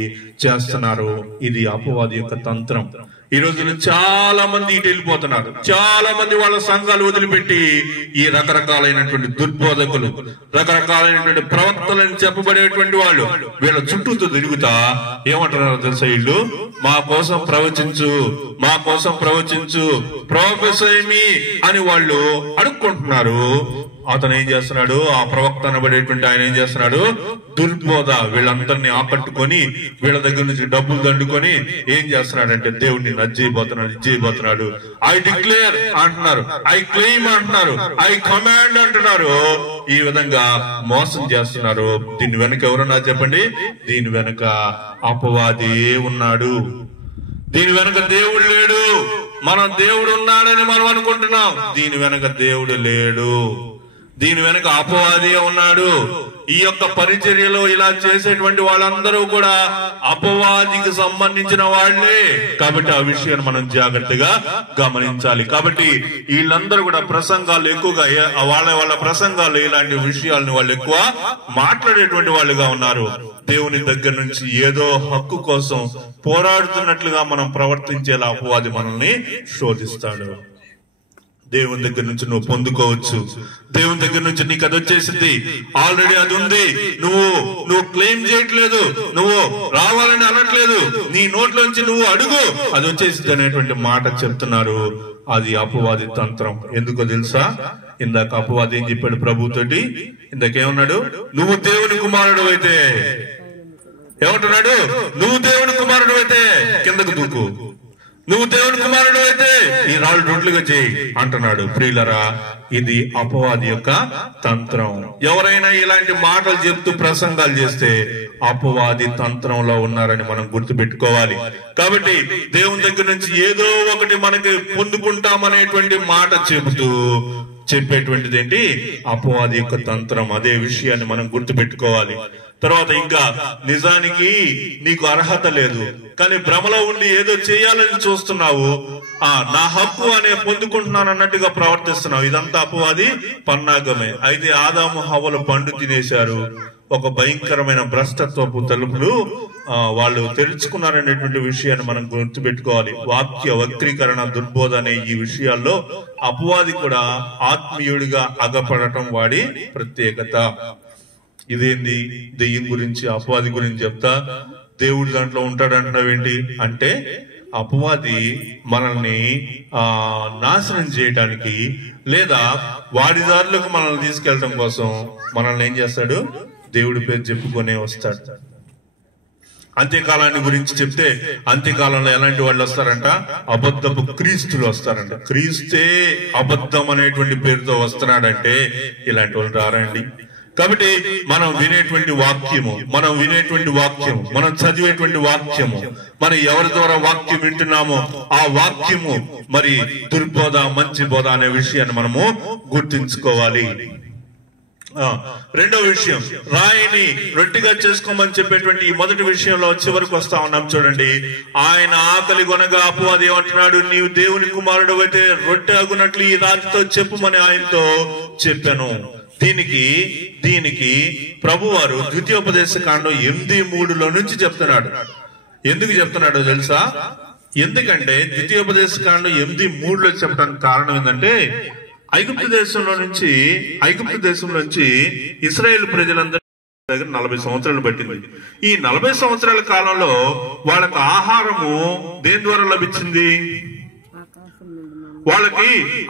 చేస్తున్నారు. ఇది అపవాది యొక్క తంత్రం. ఈ రోజున చాలా మంది ఇటు వెళ్ళిపోతున్నారు. చాలా మంది వాళ్ళ సంఘాలు వదిలిపెట్టి ఈ రకరకాలైనటువంటి దుర్బోధకులు, రకరకాలైనటువంటి ప్రవక్తలని చెప్పబడేటువంటి వాళ్ళు వీళ్ళ చుట్టూతో తిరుగుతా ఏమంటున్నారో తెలుసా? వీళ్ళు మా కోసం ప్రవచించు ప్రొఫెసర్ అని వాళ్ళు అడుక్కుంటున్నారు. అతను ఏం చేస్తున్నాడు? ఆ ప్రవక్త అనబడేటువంటి ఆయన ఏం చేస్తున్నాడు? దుర్బోధ. వీళ్ళందరినీ ఆకట్టుకొని వీళ్ళ దగ్గర నుంచి డబ్బులు దండుకొని ఏం చేస్తున్నాడంటే దేవుడిని ఇచ్చేయబోతున్నాడు. ఐ డిక్లేర్ అంటున్నారు, ఐ క్లెయిమ్ అంటున్నారు, ఐ కమాండ్ అంటున్నారు. ఈ విధంగా మోసం చేస్తున్నారు. దీని వెనక ఎవరన్నా చెప్పండి? దీని వెనక అపవాది ఉన్నాడు. దీని వెనక దేవుడు లేడు. మనం దేవుడు ఉన్నాడని మనం అనుకుంటున్నాం. దీని వెనక దేవుడు లేడు. దీని వెనక అపవాది ఉన్నాడు. ఈ యొక్క పరిచర్యలో ఇలా చేసేటువంటి వాళ్ళందరూ కూడా అపవాదికి సంబంధించిన వాళ్ళే. కాబట్టి ఆ విషయాన్ని మనం జాగ్రత్తగా గమనించాలి. కాబట్టి వీళ్ళందరూ కూడా ప్రసంగాలు ఎక్కువగా వాళ్ళ ప్రసంగాలు ఇలాంటి విషయాలను వాళ్ళు ఎక్కువ మాట్లాడేటువంటి వాళ్ళుగా ఉన్నారు. దేవుని దగ్గర నుంచి ఏదో హక్కు కోసం పోరాడుతున్నట్లుగా మనం ప్రవర్తించేలా అపవాది మనల్ని శోధిస్తాడు. దేవుని దగ్గర నుంచి నువ్వు పొందుకోవచ్చు. దేవుని దగ్గర నుంచి నీకు అది వచ్చేసింది, ఆల్రెడీ అది ఉంది, నువ్వు క్లెయిమ్ చేయట్లేదు, నువ్వు రావాలని అనట్లేదు, నీ నోట్లోంచి నువ్వు అడుగు, అది వచ్చేసింది అనేటువంటి మాట చెప్తున్నారు. అది అపవాది తంత్రం. ఎందుకో తెలుసా? ఇందాక అపవాది ఏం చెప్పాడు ప్రభుతోటి? ఇందాకేమన్నాడు? నువ్వు దేవుని కుమారుడు అయితే ఏమంటున్నాడు? నువ్వు దేవుని కుమారుడు అయితే కిందకు దూకు, నువ్వు దేవుని కుమారుడు అయితే ఈ రాళ్ళు రొట్లుగా చేయి అంటున్నాడు. ప్రియులరా, ఇది అపవాది యొక్క తంత్రం. ఎవరైనా ఇలాంటి మాటలు చెప్తూ ప్రసంగాలు చేస్తే అపవాది తంత్రంలో ఉన్నారని మనం గుర్తుపెట్టుకోవాలి. కాబట్టి దేవుని దగ్గర నుంచి ఏదో ఒకటి మనకి పొందుకుంటామనేటువంటి మాట చెబుతూ చెప్పేటువంటిది ఏంటి? అపవాది యొక్క తంత్రం. అదే విషయాన్ని మనం గుర్తుపెట్టుకోవాలి. తర్వాత ఇంకా నిజానికి నీకు అర్హత లేదు, కానీ భ్రమలో ఉండి ఏదో చేయాలని చూస్తున్నావు, నా హక్కు అనే పొందుకుంటున్నాను అన్నట్టుగా ప్రవర్తిస్తున్నావు. ఇదంతా అపవాది పన్నాగమే. అయితే ఆదాము హవ్వలు పండు తినేశారు. ఒక భయంకరమైన భ్రష్టత్వపు తలుపులు వాళ్ళు తెరుచుకున్నారనేటువంటి విషయాన్ని మనం గుర్తుపెట్టుకోవాలి. వాక్య వక్రీకరణ, దుర్బోధ అనే ఈ విషయాల్లో అపవాది కూడా ఆత్మీయుడిగా అగపడటం వాడి ప్రత్యేకత. ఇదేంది? దెయ్యం గురించి, అపవాది గురించి చెప్తా దేవుడు దాంట్లో ఉంటాడంటున్నావేంటి అంటే, అపవాది మనల్ని నాశనం చేయడానికి లేదా వాడి దారిలోకి మనల్ని తీసుకెళ్లడం కోసం మనల్ని ఏం చేస్తాడు? దేవుడి పేరు చెప్పుకొనే వస్తాడు. అంత్యకాలాన్ని గురించి చెప్తే అంత్యకాలంలో ఎలాంటి వాళ్ళు వస్తారంట? అబద్ధపు క్రీస్తులు వస్తారంట. క్రీస్తే అబద్ధం అనేటువంటి పేరుతో వస్తున్నాడంటే ఇలాంటి వాళ్ళు రారండి. కాబట్టి మనం వినేటువంటి వాక్యము, మనం చదివేటువంటి వాక్యము, మనం ఎవరి ద్వారా వాక్యం వింటున్నామో ఆ వాక్యము మరి దుర్బోధ, మంచి బోధ అనే విషయాన్ని మనము గుర్తించుకోవాలి. రెండో విషయం, రాయిని రొట్టెగా చేసుకోమని చెప్పేటువంటి ఈ మొదటి విషయంలో చివరికి వస్తా ఉన్నాం. చూడండి, ఆయన ఆకలి కొనగా అపవాది ఏమంటున్నాడు? నీవు దేవుని కుమారుడు అయితే రొట్టె అగునట్లు ఈ రాతితో చెప్పుమని ఆయనతో చెప్పాను. దీనికి ప్రభువారు ద్వితీయోపదేశ కాండం 8:3 నుంచి చెప్తున్నాడు. ఎందుకు చెప్తున్నాడో తెలుసా? ఎందుకంటే ద్వితీయోపదేశ కాండం 8:3 చెప్పడానికి కారణం ఏంటంటే, ఐగుప్తు దేశం నుంచి ఇశ్రాయేలు ప్రజలందరూ దగ్గర 40 సంవత్సరాలు పట్టింది. ఈ 40 సంవత్సరాల కాలంలో వాళ్ళకి ఆహారము దేని ద్వారా లభించింది? వాళ్ళకి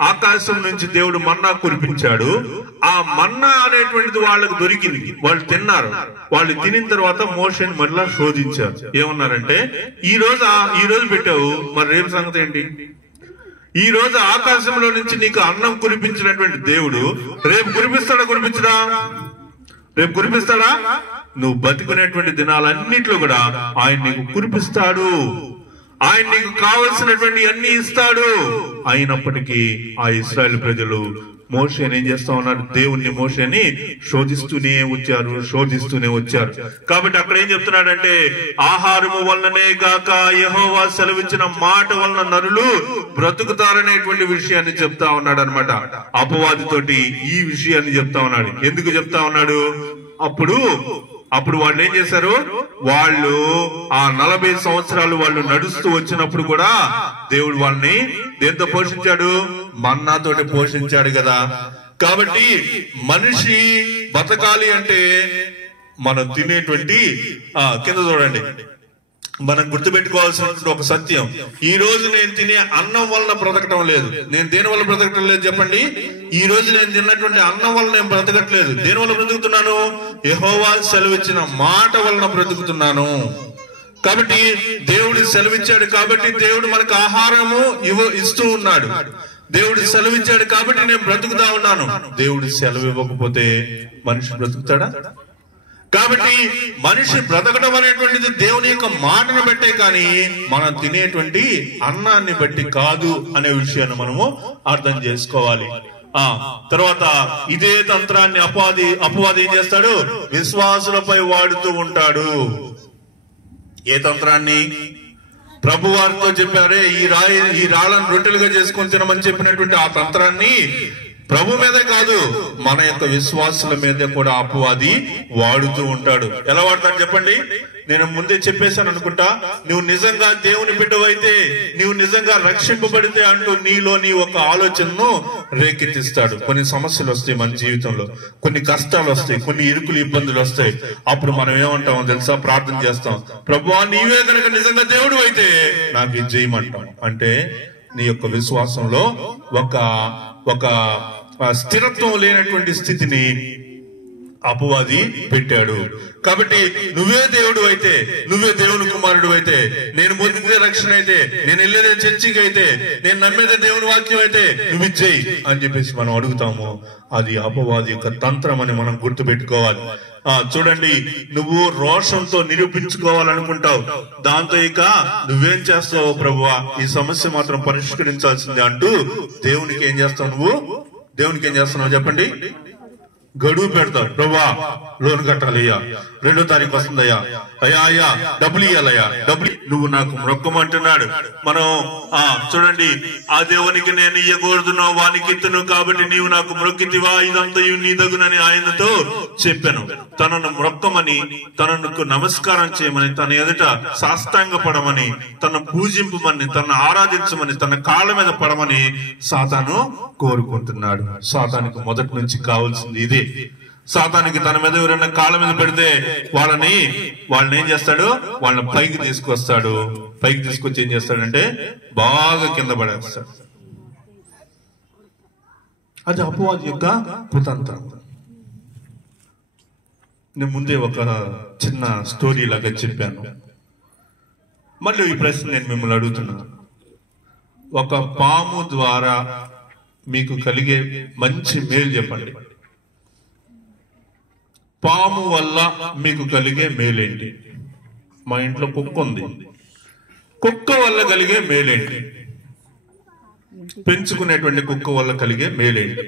ఆకాశం నుంచి దేవుడు మన్నా కురిపించాడు. ఆ మన్నా అనేటువంటిది వాళ్ళకు దొరికింది, వాళ్ళు తిన్నారు. వాళ్ళు తినిన తర్వాత మోషేని మరలా శోధించారు. ఏమన్నారంటే, ఈ రోజు పెట్టావు, మరి రేపు సంగతి ఏంటి? ఈ రోజు ఆకాశంలో నుంచి నీకు అన్నం కురిపించినటువంటి దేవుడు రేపు కురిపిస్తాడా? నువ్వు బతికునేటువంటి దినాలన్నిట్లో కూడా ఆయన నీకు కురిపిస్తాడు. ఆయన నీకు కావలసినటువంటి అన్ని ఇస్తాడు. అయినప్పటికీ ఆ ఇశ్రాయేలు ప్రజలు మోషేని ఏం చేస్తా ఉన్నారు? మోషేని శోధిస్తూనే వచ్చారు. కాబట్టి అక్కడ ఏం చెప్తున్నాడంటే, ఆహారము వలననే గాక యెహోవా సెలవిచ్చిన మాట వలన నరులు బ్రతుకుతారనేటువంటి విషయాన్ని చెప్తా ఉన్నాడు అనమాట. అపవాదితోటి ఈ విషయాన్ని చెప్తా ఉన్నాడు. ఎందుకు చెప్తా ఉన్నాడు? అప్పుడు వాళ్ళు ఏం చేశారు? వాళ్ళు ఆ 40 సంవత్సరాలు వాళ్ళు నడుస్తూ వచ్చినప్పుడు కూడా దేవుడు వాళ్ళని దేంతో పోషించాడు? మన్నాతోటి పోషించాడు కదా. కాబట్టి మనిషి బతకాలి అంటే మనం తినేటువంటి కింద చూడండి, మనం గుర్తుపెట్టుకోవాల్సినటువంటి ఒక సత్యం, ఈ రోజు నేను తినే అన్నం వలన బ్రతకటం లేదు. నేను దేని వల్ల బ్రతకటం లేదు చెప్పండి? ఈ రోజు నేను తిన్నటువంటి అన్నం వల్ల నేను బ్రతకట్లేదు. దేని వల్ల బ్రతుకుతున్నాను? యెహోవా సెలవిచ్చిన మాట వలన బ్రతుకుతున్నాను. కాబట్టి దేవుడు సెలవిచ్చాడు, కాబట్టి దేవుడు మనకు ఆహారము ఇస్తూ ఉన్నాడు. దేవుడు సెలవిచ్చాడు కాబట్టి నేను బ్రతుకుతా ఉన్నాను. దేవుడు సెలవు ఇవ్వకపోతే మనిషి బ్రతుకుతాడా? కాబట్టి మనిషి బ్రతకడం అనేటువంటిది దేవుని యొక్క మాటను బట్టే కానీ మనం తినేటువంటి అన్నాన్ని బట్టి కాదు అనే విషయాన్ని మనము అర్థం చేసుకోవాలి. తర్వాత ఇదే తంత్రాన్ని అపవాది ఏం చేస్తాడు? విశ్వాసులపై వాడుతూ ఉంటాడు. ఏ తంత్రాన్ని? ప్రభు వారితో చెప్పారే ఈ రాళ్ళను రొట్టెలుగా చేసుకొని తినమని చెప్పినటువంటి ఆ తంత్రాన్ని ప్రభు మీదే కాదు, మన యొక్క విశ్వాసుల మీద కూడా అపవాది వాడుతూ ఉంటాడు. ఎలా వాడతాడు చెప్పండి? నేను ముందే చెప్పేశాను అనుకుంటా. నువ్వు నిజంగా దేవుని బిడ్డవైతే, నువ్వు నిజంగా రక్షింపబడితే అంటూ నీలోని ఒక ఆలోచనను రేకెత్తిస్తాడు. కొన్ని సమస్యలు వస్తాయి మన జీవితంలో, కొన్ని కష్టాలు వస్తాయి, కొన్ని ఇరుకులు ఇబ్బందులు వస్తాయి. అప్పుడు మనం ఏమంటామో తెలుసా? ప్రార్థన చేస్తాం, ప్రభువా నీవే కనుక నిజంగా దేవుడు అయితే నాకు ఇది చేయమంటాం. అంటే నీ యొక్క విశ్వాసంలో ఒక స్థిరత్వం లేనటువంటి స్థితిని అపవాది పెట్టాడు. కాబట్టి నువ్వే దేవుడు అయితే, నువ్వే దేవుని కుమారుడు అయితే, నేను పొందితే రక్షణ అయితే, నేను వెళ్ళేదే చర్చికి అయితే, నేను నమ్మేదే దేవుని వాక్యం అయితే నువ్వు ఇచ్చేయి అని చెప్పేసి మనం అడుగుతాము. అది అపవాది యొక్క తంత్రం అని మనం గుర్తు పెట్టుకోవాలి. చూడండి, నువ్వు రోషంతో నిరూపించుకోవాలనుకుంటావు, దాంతో ఇక నువ్వేం చేస్తావు? ప్రభువా ఈ సమస్య మాత్రం పరిష్కరించాల్సిందే అంటూ దేవునికి ఏం చేస్తావు? దేవునికి ఏం చేస్తున్నావు చెప్పండి? గడువు పెడతావు. ప్రభువా లోన్ కట్టాలి అయ్యా, 2వ తారీఖు వస్తుందయ్యా, అయ్యా డబ్బులు ఇవ్వాలయ్యా, డబ్బులు నువ్వు నాకు మొక్కమంటున్నాడు. మనం చూడండి, ఆ దేవునికి నేను ఇయ్యకూడదున్నావు వానికి ఇత్తును, కాబట్టి నీవు నాకు మొక్కితివా, ఇదంతా నీ దగునని ఆయనతో చెప్పాను. తనను మొక్కమని, తనకు నమస్కారం చేయమని, తన ఎదుట సాష్టాంగపడమని, తన పూజింపమని, తనను ఆరాధించమని, తన కాళ్ళ మీద పడమని సాతాను కోరుకుంటున్నాడు. సాతానికి మొదటి నుంచి కావాల్సింది ఇదే. సాతానికి తన మీద ఎవరైనా కాళ్ళ మీద పెడితే వాళ్ళని ఏం చేస్తాడు? వాళ్ళని పైకి తీసుకొస్తాడు. పైకి తీసుకొచ్చి ఏం చేస్తాడంటే బాగా కింద పడేస్తాడు. అది అపవాది యొక్క కుతంత్రం. నేను ముందే ఒక చిన్న స్టోరీ లాగా చెప్పాను. మళ్ళీ ఈ ప్రశ్న నేను మిమ్మల్ని అడుగుతున్నాను. ఒక పాము ద్వారా మీకు కలిగే మంచి మేలు చెప్పండి. పాము వల్ల మీకు కలిగే మేలేంటి? మా ఇంట్లో కుక్క ఉంది. కుక్క వల్ల కలిగే మేలేంటి? పెంచుకునేటువంటి కుక్క వల్ల కలిగే మేలేంటి?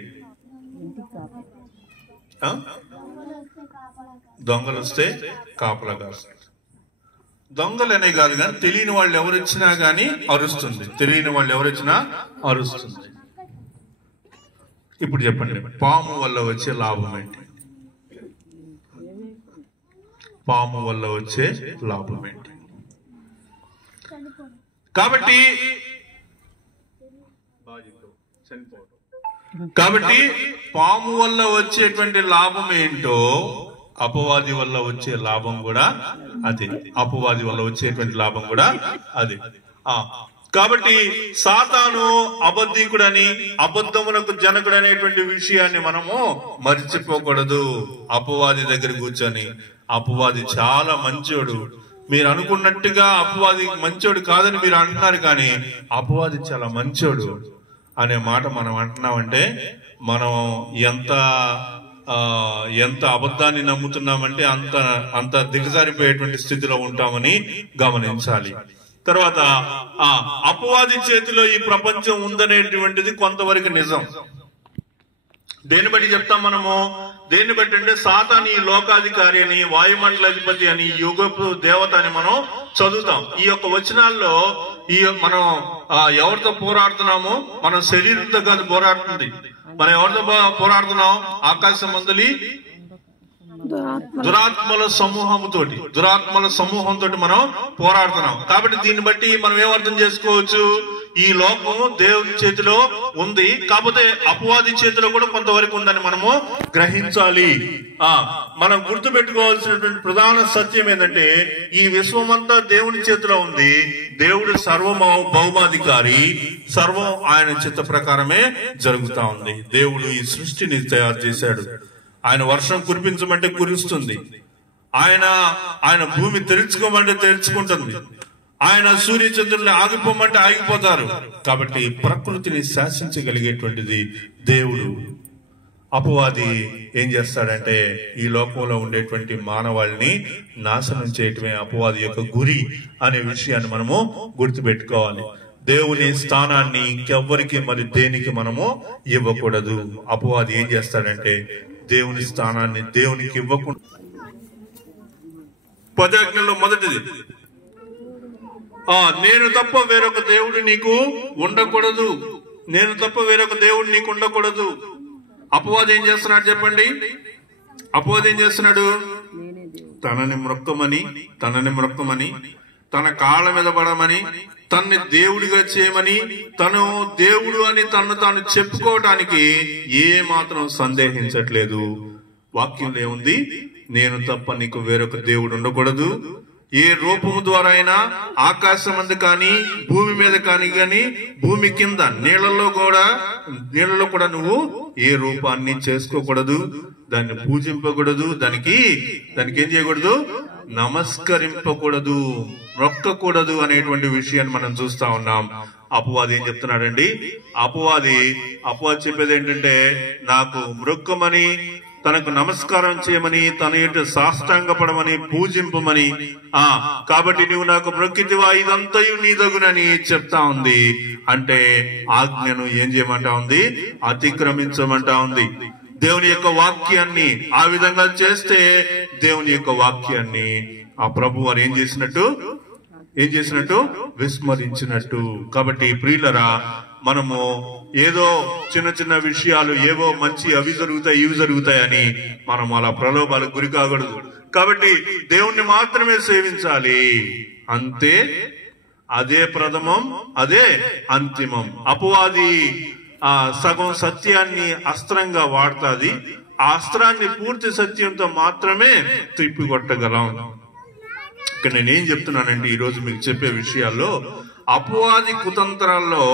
దొంగలు వస్తే కాపలా కాస్తారు. దొంగలనే కాదు కానీ తెలియని వాళ్ళు ఎవరు వచ్చినా గానీ అరుస్తుంది. తెలియని వాళ్ళు ఎవరు వచ్చినా అరుస్తుంది. ఇప్పుడు చెప్పండి, పాము వల్ల వచ్చే లాభం ఏంటి? పాము వల్ల వచ్చే లాభం ఏంటి? కాబట్టి పాము వల్ల వచ్చేటువంటి లాభం ఏంటో అపవాది వల్ల వచ్చే లాభం కూడా అదే. అపవాది వల్ల వచ్చేటువంటి లాభం కూడా అదే. కాబట్టి సాతాను అబద్ధికుడని, అబద్ధమునకు జనకుడు అనేటువంటి విషయాన్ని మనము మర్చిపోకూడదు. అపవాది దగ్గర కూర్చొని, అపవాది చాలా మంచోడు, మీరు అనుకున్నట్టుగా అపవాది మంచోడు కాదని మీరు అంటున్నారు, కానీ అపవాది చాలా మంచోడు అనే మాట మనం అంటున్నామంటే మనం ఎంత అబద్ధాన్ని నమ్ముతున్నామంటే అంత దిగజారిపోయేటువంటి స్థితిలో ఉంటామని గమనించాలి. తర్వాత అపవాది చేతిలో ఈ ప్రపంచం ఉందనేటువంటిది కొంతవరకు నిజం. దేన్ని బట్టి చెప్తాం మనము? దేన్ని బట్టి అంటే సాతాను ఈ లోకాధికారి అని, వాయుమండలాధిపతి అని, యుగపు దేవత అని మనం చదువుతాం. ఈ యొక్క వచనాల్లో మనం ఎవరితో పోరాడుతున్నాము? మనం శరీరంతో కాదు పోరాడుతుంది. మనం ఎవరితో పోరాడుతున్నాం? ఆకాశ మందలి దురాత్మల సమూహంతో మనం పోరాడుతున్నాం. కాబట్టి దీన్ని బట్టి మనం ఏమర్థం చేసుకోవచ్చు? ఈ లోకం దేవుని చేతిలో ఉంది, కాకపోతే అపవాది చేతిలో కూడా కొంతవరకు ఉందని మనము గ్రహించాలి. మనం గుర్తు పెట్టుకోవాల్సినటువంటి ప్రధాన సత్యం ఏంటంటే ఈ విశ్వమంతా దేవుని చేతిలో ఉంది. దేవుడు భౌమాధికారి, సర్వం ఆయన చిత్త ప్రకారమే జరుగుతా ఉంది. దేవుడు ఈ సృష్టిని తయారు చేశాడు. ఆయన వర్షం కురిపించమంటే కురుస్తుంది, ఆయన భూమి తెరుచుకోమంటే తెరుచుకుంటుంది, ఆయన సూర్యచంద్రుల్ని ఆగిపోమంటే ఆగిపోతారు. కాబట్టి ప్రకృతిని శాసించగలిగేటువంటిది దేవుడు. అపవాది ఏం చేస్తాడంటే ఈ లోకంలో ఉండేటువంటి మానవాళిని నాశనం చేయటమే అపవాది యొక్క గురి అనే విషయాన్ని మనము గుర్తుపెట్టుకోవాలి. దేవుని స్థానాన్ని ఇంకెవ్వరికి మరి దేనికి మనము ఇవ్వకూడదు. అపవాది ఏం చేస్తాడంటే దేవుని స్థానాన్ని దేవునికి ఇవ్వకుండా 10 ఆజ్ఞల్లో మొదటిది నేను తప్ప వేరొక దేవుడు నీకు ఉండకూడదు. నేను తప్ప వేరొక దేవుడు నీకు ఉండకూడదు. అపవాది ఏం చేస్తున్నాడు చెప్పండి? అపవాది ఏం చేస్తున్నాడు? తనని మ్రొక్కమని తన కాళ్ళ మీద పడమని, తన్ని దేవుడిగా చేయమని, తను దేవుడు అని తాను చెప్పుకోవటానికి ఏ మాత్రం సందేహించట్లేదు. వాక్యంలో ఏముంది? నేను తప్ప నీకు వేరొక దేవుడు ఉండకూడదు. ఏ రూపము ద్వారా అయినా ఆకాశం మీద కానీ భూమి మీద కానీ భూమి కింద నీళ్లలో కూడా నువ్వు ఏ రూపాన్ని చేసుకోకూడదు, దాన్ని పూజింపకూడదు, దానికి ఏం చేయకూడదు? నమస్కరింపకూడదు, మొక్కకూడదు అనేటువంటి విషయాన్ని మనం చూస్తా ఉన్నాం. అపవాది ఏం చెప్తున్నాడండి? అపవాది చెప్పేది ఏంటంటే నాకు మొక్కమని, తనకు నమస్కారం చేయమని, తన ఎటు సాష్టాంగపడమని, పూజింపమని, కాబట్టి నువ్వు నాకు మొక్కితివా ఇదంతయు నీదగునని చెప్తా ఉంది. అంటే ఆజ్ఞను ఏం చేయమంటా ఉంది? అతిక్రమించమంటా ఉంది. దేవుని యొక్క వాక్యాన్ని ఆ విధంగా చేస్తే దేవుని యొక్క వాక్యాన్ని ఆ ప్రభు వారు ఏం చేసినట్టు విస్మరించినట్టు. కాబట్టి ప్రియులరా, మనము ఏదో చిన్న విషయాలు ఏవో మంచి అవి జరుగుతాయి ఇవి జరుగుతాయని మనం అలా ప్రలోభాలకు గురి కాకూడదు. కాబట్టి దేవుణ్ణి మాత్రమే సేవించాలి, అంతే. అదే ప్రథమం, అదే అంతిమం. అపవాది సగం సత్యాన్ని అస్త్రంగా వాడుతుంది. ఆ అస్త్రాన్ని పూర్తి సత్యంతో మాత్రమే తిప్పికొట్టగలం. ఇక్కడ నేనేం చెప్తున్నానంటే ఈరోజు మీకు చెప్పే విషయాల్లో అపవాది కుతంత్రాల్లో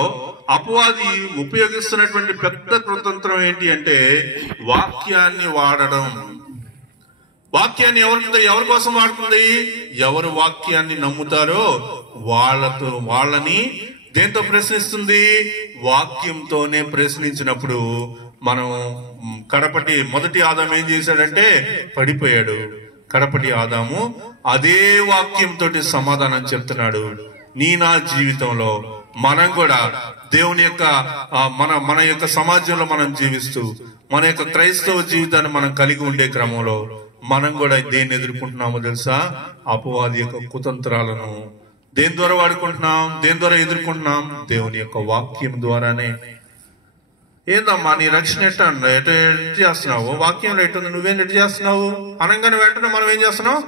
అపవాది ఉపయోగిస్తున్నటువంటి పెద్ద కుతంత్రం ఏంటి అంటే వాక్యాన్ని వాడడం. వాక్యాన్ని ఎవరి కోసం వాడుతుంది? ఎవరు వాక్యాన్ని నమ్ముతారో వాళ్ళని దేంతో ప్రశ్నిస్తుంది? వాక్యంతోనే ప్రశ్నించినప్పుడు మనం మొదటి ఆదాము ఏం చేశాడంటే పడిపోయాడు. కడపటి ఆదాము అదే వాక్యంతో సమాధానం చెప్తున్నాడు. నా జీవితంలో మనం కూడా దేవుని యొక్క మన యొక్క సమాజంలో మనం జీవిస్తూ మన యొక్క క్రైస్తవ జీవితాన్ని మనం కలిగి ఉండే క్రమంలో మనం కూడా దేన్ని ఎదుర్కొంటున్నామో తెలుసా? అపవాది యొక్క కుతంత్రాలను దేని ద్వారా వాడుకుంటున్నాం? దేని ద్వారా ఎదుర్కొంటున్నాం? దేవుని యొక్క వాక్యం ద్వారానే. ఏందమ్మా నీ రక్షణ ఎటు చేస్తున్నావు? వాక్యంలో ఎట్టుంది, నువ్వేం ఎటు చేస్తున్నావు అనగానే వెంటనే మనం ఏం చేస్తున్నాం?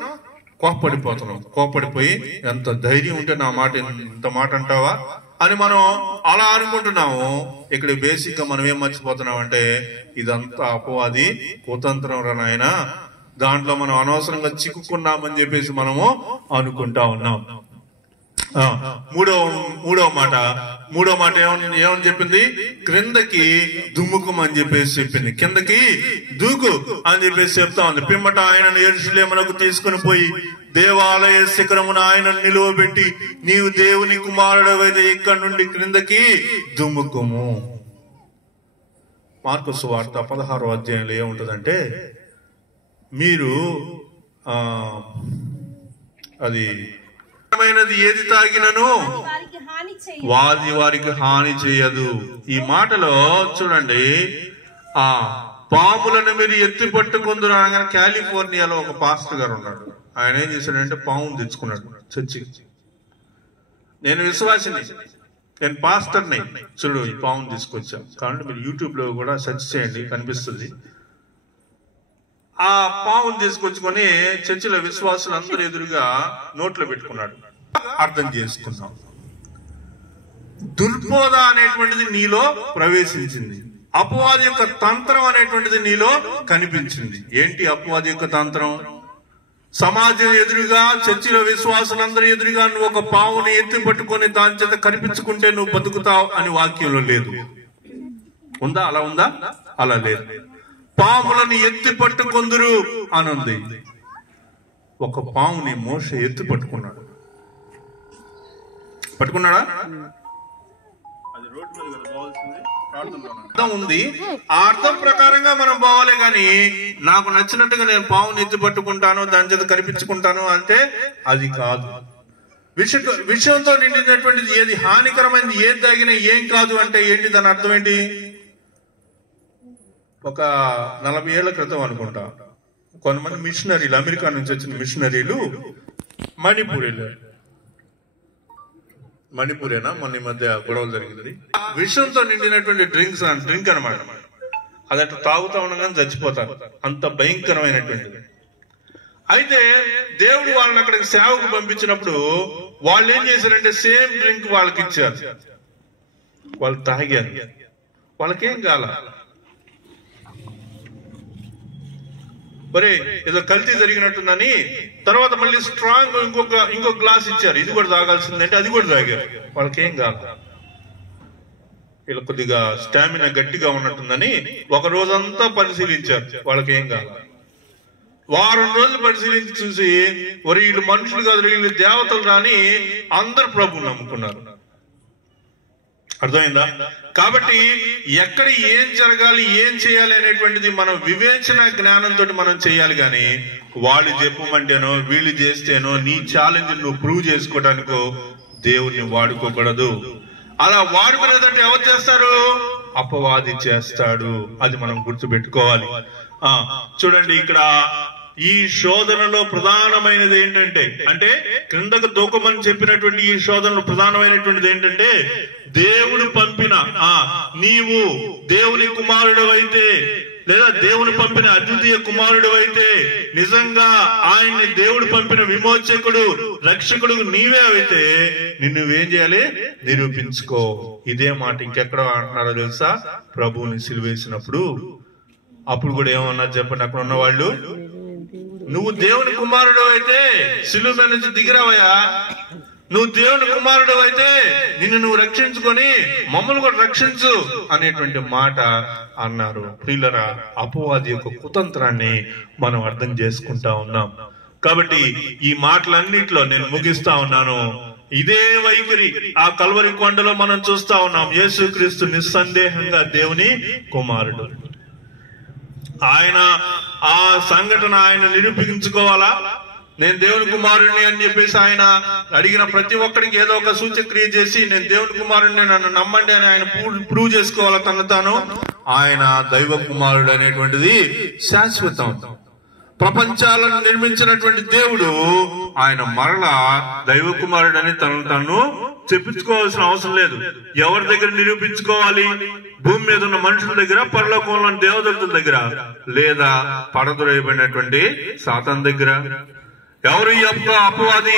కోప్పడిపోయి ఎంత ధైర్యం ఉంటే నా మాట ఇంత మాట అంటావా అని మనం అలా అనుకుంటున్నాము. ఇక్కడ బేసిక్ గా మనం ఏం మర్చిపోతున్నాం అంటే ఇదంతా అపవాది కుతంత్రం రా నాయన, దాంట్లో మనం అనవసరంగా చిక్కుకున్నామని చెప్పేసి మనము అనుకుంటా ఉన్నాం. మూడవ మాట ఏమని చెప్పింది? క్రిందకి దుమ్ముకం అని చెప్పేసి చెప్పింది. కిందకి దూకు అని చెప్పేసి చెప్తా ఉంది. పిమ్మట ఆయనను యెరూషలేమునకు తీసుకుని పోయి దేవాలయ శిఖరమున ఆయనను నిలువబెట్టి నీవు దేవుని కుమారుడవైతే ఇక్కడి నుండి క్రిందకి దుమ్ముకము. మార్కు సువార్త 16వ అధ్యాయంలో ఏముంటదంటే మీరు అది ఏది తాగినను వారికి హాని చేయదు. ఈ మాటలో చూడండి, పాములను మీరు ఎత్తి పట్టుకుందరు అనగానే కాలిఫోర్నియాలో ఒక పాస్టర్ గారు ఉన్నాడు. ఆయన ఏం చేశాడంటే పామును తెచ్చుకున్నాడు చర్చి. నేను విశ్వాసిని, నేను పాస్టర్ని, చూడు ఈ పామును తీసుకొచ్చాం. కాబట్టి మీరు యూట్యూబ్ లో కూడా సెర్చ్ చేయండి, కనిపిస్తుంది. ఆ పామును తీసుకొచ్చుకొని చర్చిలో విశ్వాసులు అందరూ ఎదురుగా నోట్లో పెట్టుకున్నాడు. అర్థం చేసుకున్నాం. దుర్బోధ అనేటువంటిది నీలో ప్రవేశించింది. అపవాది యొక్క తంత్రం అనేటువంటిది నీలో కనిపించింది. ఏంటి అపవాది యొక్క తంత్రం? సమాజం ఎదురుగా, చర్చిలో విశ్వాసులందరూ ఎదురుగా నువ్వు ఒక పావుని ఎత్తి పట్టుకొని దాని చేత కనిపించుకుంటే నువ్వు బతుకుతావు అని వాక్యంలో లేదు. ఉందా? అలా ఉందా? అలా లేదు. పాములను ఎత్తి పట్టుకొందురు అనుంది. ఒక పాముని మోషే ఎత్తి పట్టుకున్నాడు. పట్టుకున్నాడా? అది రోడ్డు మీద పోవాల్సింది అర్థం ఉంది. ఆ అర్థం ప్రకారంగా మనం పోవాలి. గాని నాకు నచ్చినట్టుగా నేను పావుని ఎత్తి పట్టుకుంటాను, దాని చేత కనిపించుకుంటాను అంటే అది కాదు. విషయంతో నిండినటువంటిది ఏది, హానికరమైనది ఏది తాగినా ఏం కాదు అంటే ఏంటి, దాని అర్థం ఏంటి? ఒక 40 ఏళ్ల క్రితం అనుకుంటా కొంతమంది మిషనరీలు, అమెరికా నుంచి వచ్చిన మిషనరీలు మణిపూర్ వెళ్ళారు. మణిపూరేనా మన ఈ మధ్య గొడవలు జరిగింది. విషంతో నిండినటువంటి డ్రింక్ అనమాట. అది అట్లా తాగుతా ఉండగానే చచ్చిపోతారు, అంత భయంకరమైనటువంటిది. అయితే దేవుడు వాళ్ళని అక్కడికి సేవకు పంపించినప్పుడు వాళ్ళు ఏం చేశారంటే సేమ్ డ్రింక్ వాళ్ళకి ఇచ్చారు. వాళ్ళు తాగారు, వాళ్ళకేం కాల. ఒరే ఏదో కల్తీ జరిగినట్టుందని తర్వాత మళ్ళీ స్ట్రాంగ్ ఇంకొక గ్లాస్ ఇచ్చారు, ఇది కూడా తాగాల్సిందంటే అది కూడా తాగారు, వాళ్ళకేం కాల. వీళ్ళు కొద్దిగా స్టామినా గట్టిగా ఉన్నట్టుందని ఒక రోజంతా పరిశీలించారు, వాళ్ళకేం కాల. వారం రోజులు పరిశీలించి చూసి ఒరే వీళ్ళు మనుషులు కాదు, వీళ్ళు దేవతలు రాని అందరు ప్రభువుని నమ్ముకున్నారు. అర్థమైందా? కాబట్టి ఎక్కడ ఏం జరగాలి, ఏం చేయాలి అనేటువంటిది మనం వివేచన జ్ఞానంతో మనం చేయాలి. కానీ వాళ్ళు చెప్పమంటేనో వీళ్ళు చేస్తేనో నీ ఛాలెంజ్ నువ్వు ప్రూవ్ చేసుకోవడానికో దేవుణ్ణి వాడుకోకూడదు. అలా వాడుకునేదంటే ఎవరు చేస్తారు? అపవాది చేస్తాడు. అది మనం గుర్తుపెట్టుకోవాలి. చూడండి, ఇక్కడ ఈ శోధనలో ప్రధానమైనది ఏంటంటే, అంటే క్రిందకు దూకమని చెప్పినటువంటి ఈ శోధనలో ప్రధానమైనటువంటిది ఏంటంటే, దేవుడు పంపిన నీవు దేవుని కుమారుడు అయితే, లేదా దేవుని పంపిన అద్వితీయ కుమారుడు అయితే, నిజంగా ఆయన్ని దేవుడు పంపిన విమోచకుడు రక్షకుడు నీవే అయితే నిన్నువేం చేయాలి? నిరూపించుకో. ఇదే మాట ఇంకెక్కడ అంటున్నారో తెలుసా? ప్రభువుని సిలువేసినప్పుడు అప్పుడు కూడా ఏమన్నారు చెప్పండి అక్కడ ఉన్న వాళ్ళు? నువ్వు దేవుని కుమారుడు అయితే సిలువ మీద నుంచి దిగిరావయ్యా, నువ్వు దేవుని కుమారుడు అయితే నిన్ను నువ్వు రక్షించుకొని మమ్మల్ని కూడా రక్షించు అనేటువంటి మాట అన్నారు. ప్రియులరా, అపవాది యొక్క కుతంత్రాన్ని మనం అర్థం చేసుకుంటా ఉన్నాం. కాబట్టి ఈ మాటలన్నిట్లో నేను ముగిస్తా ఉన్నాను. ఇదే వైఖరి ఆ కల్వరి కొండలో మనం చూస్తా ఉన్నాం. యేసుక్రీస్తు నిస్సందేహంగా దేవుని కుమారుడు. ఆయన ఆ సంఘటన ఆయన నిరూపించుకోవాలా, నేను దేవుని కుమారుడిని అని చెప్పేసి ఆయన అడిగిన ప్రతి ఒక్కరికి ఏదో ఒక సూచక్రియ చేసి నేను దేవుని కుమారుడిని నన్ను నమ్మండి అని ఆయన ప్రూవ్ చేసుకోవాలా తను తాను. ఆయన దైవ కుమారుడు అనేటువంటిది శాశ్వతం. ప్రపంచాలను నిర్మించినటువంటి దేవుడు ఆయన మరలా దైవ కుమారుడని తను చెప్పించుకోవాల్సిన అవసరం లేదు. ఎవరి దగ్గర నిరూపించుకోవాలి? భూమి మీద ఉన్న మనుషుల దగ్గర, పరలోకంలో ఉన్న దేవదూతల దగ్గర, లేదా పడద్రోయబడినటువంటి సాతాను దగ్గర. ఎవరు ఈ అపవాది?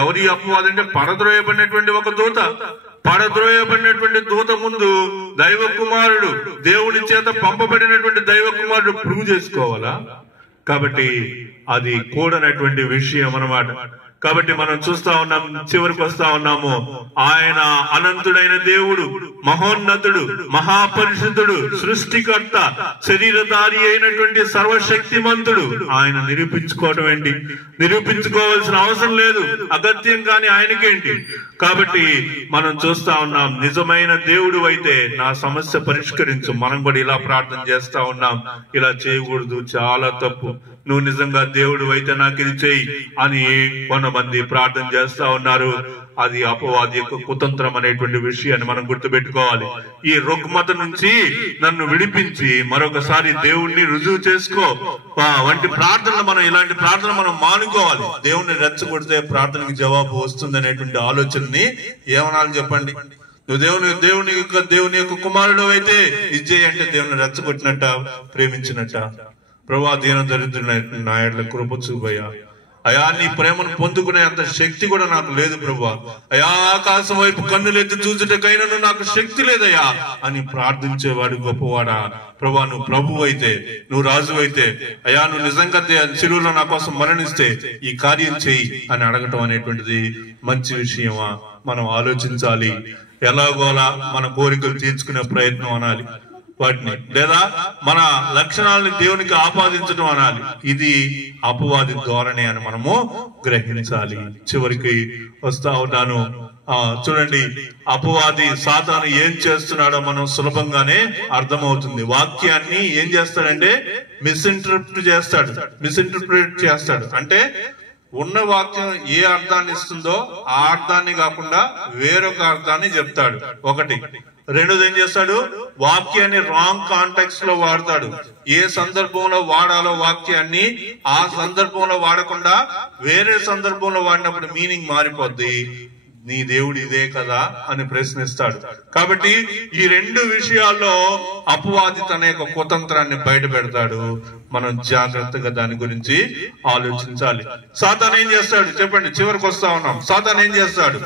ఎవరి అపవాది అంటే పడద్రోయబడినటువంటి ఒక దూత. పడద్రోయబడినటువంటి దూత ముందు దైవ కుమారుడు, దేవుని చేత పంపబడినటువంటి దైవ కుమారుడు ప్రూవ్ చేసుకోవాలా? కాబట్టి అది కూడనటువంటి విషయం అన్నమాట. కాబట్టి మనం చూస్తా ఉన్నాం, చివరికి వస్తా ఉన్నాము. ఆయన అనంతుడైన దేవుడు, మహోన్నతుడు, మహాపరిశుద్ధుడు, సృష్టికర్త, శరీరధారి అయినటువంటి సర్వశక్తిమంతుడు. ఆయన నిరూపించుకోవటం ఏంటి? నిరూపించుకోవాల్సిన అవసరం లేదు, అగత్యం కానీ ఆయనకేంటి? కాబట్టి మనం చూస్తా ఉన్నాం, నిజమైన దేవుడు అయితే నా సమస్య పరిష్కరించు. మనం కూడా ఇలా ప్రార్థన చేస్తా ఉన్నాం. ఇలా చేయకూడదు, చాలా తప్పు. నువ్వు నిజంగా దేవుడు అయితే నాకు ఇది చెయ్యి అని కొంతమంది ప్రార్థన చేస్తా ఉన్నారు. అది అపవాది యొక్క కుతంత్రం అనేటువంటి విషయాన్ని మనం గుర్తుపెట్టుకోవాలి. ఈ రుగ్మత నుంచి నన్ను విడిపించి మరొకసారి దేవుణ్ణి రుజువు చేసుకో వంటి ప్రార్థనలు మనం, ఇలాంటి ప్రార్థన మనం మానుకోవాలి. దేవుణ్ణి రెచ్చగొడితే ప్రార్థనకి జవాబు వస్తుంది అనేటువంటి ఆలోచనని ఏమనాలి చెప్పండి? నువ్వు దేవుని యొక్క కుమారుడు అయితే ఇది అంటే దేవుని రెచ్చగొట్టినట్ట, ప్రేమించినట్ట? ప్రభా, దీన దరిద్రుల నాయకుల కృప చూపయ్యా, అయా నీ ప్రేమను పొందుకునే అంత శక్తి కూడా నాకు లేదు ప్రభా. అయా ఆకాశం వైపు కన్నులెత్తి చూచుటకైనా నాకు శక్తి లేదయ్యా అని ప్రార్థించేవాడు గొప్పవాడా. ప్రభా, నువ్వు ప్రభు అయితే, నువ్వు రాజు అయితే, అయా నువ్వు నిజంగా శిలువలో నా కోసం మరణిస్తే ఈ కార్యం చేయి అని అడగటం అనేటువంటిది మంచి విషయమా? మనం ఆలోచించాలి. ఎలాగోలా మన కోరికలు తీర్చుకునే ప్రయత్నం అనాలి వాటిని, లేదా మన లక్షణాలను దేవునికి ఆపాదించడం అనాలి. ఇది అపవాది ధోరణి అని మనము గ్రహించాలి. చివరికి వస్తా ఉన్నాను. చూడండి, అపవాది సాతాను ఏం చేస్తున్నాడో మనం సులభంగానే అర్థమవుతుంది. వాక్యాన్ని ఏం చేస్తాడంటే మిస్ఇంటర్ప్రిట్ చేస్తాడు. అంటే ఉన్న వాక్యం ఏ అర్థాన్ని ఇస్తుందో ఆ అర్థాన్ని కాకుండా వేరొక అర్థాన్ని చెప్తాడు. ఒకటి. రెండోది ఏం చేస్తాడు? వాక్యాన్ని రాంగ్ కాంటెక్స్ట్ లో వాడతాడు. ఏ సందర్భంలో వాడాలో వాక్యాన్ని ఆ సందర్భంలో వాడకుండా వేరే సందర్భంలో వాడినప్పుడు మీనింగ్ మారిపోద్ది. నీ దేవుడు ఇదే కదా అని ప్రశ్నిస్తాడు. కాబట్టి ఈ రెండు విషయాల్లో అపవాది తన యొక్క కుతంత్రాన్ని బయట పెడతాడు. మనం జాగ్రత్తగా దాని గురించి ఆలోచించాలి. సాతాను ఏం చేస్తాడు చెప్పండి, చివరికి వస్తా ఉన్నాం. సాతాను ఏం చేస్తాడు?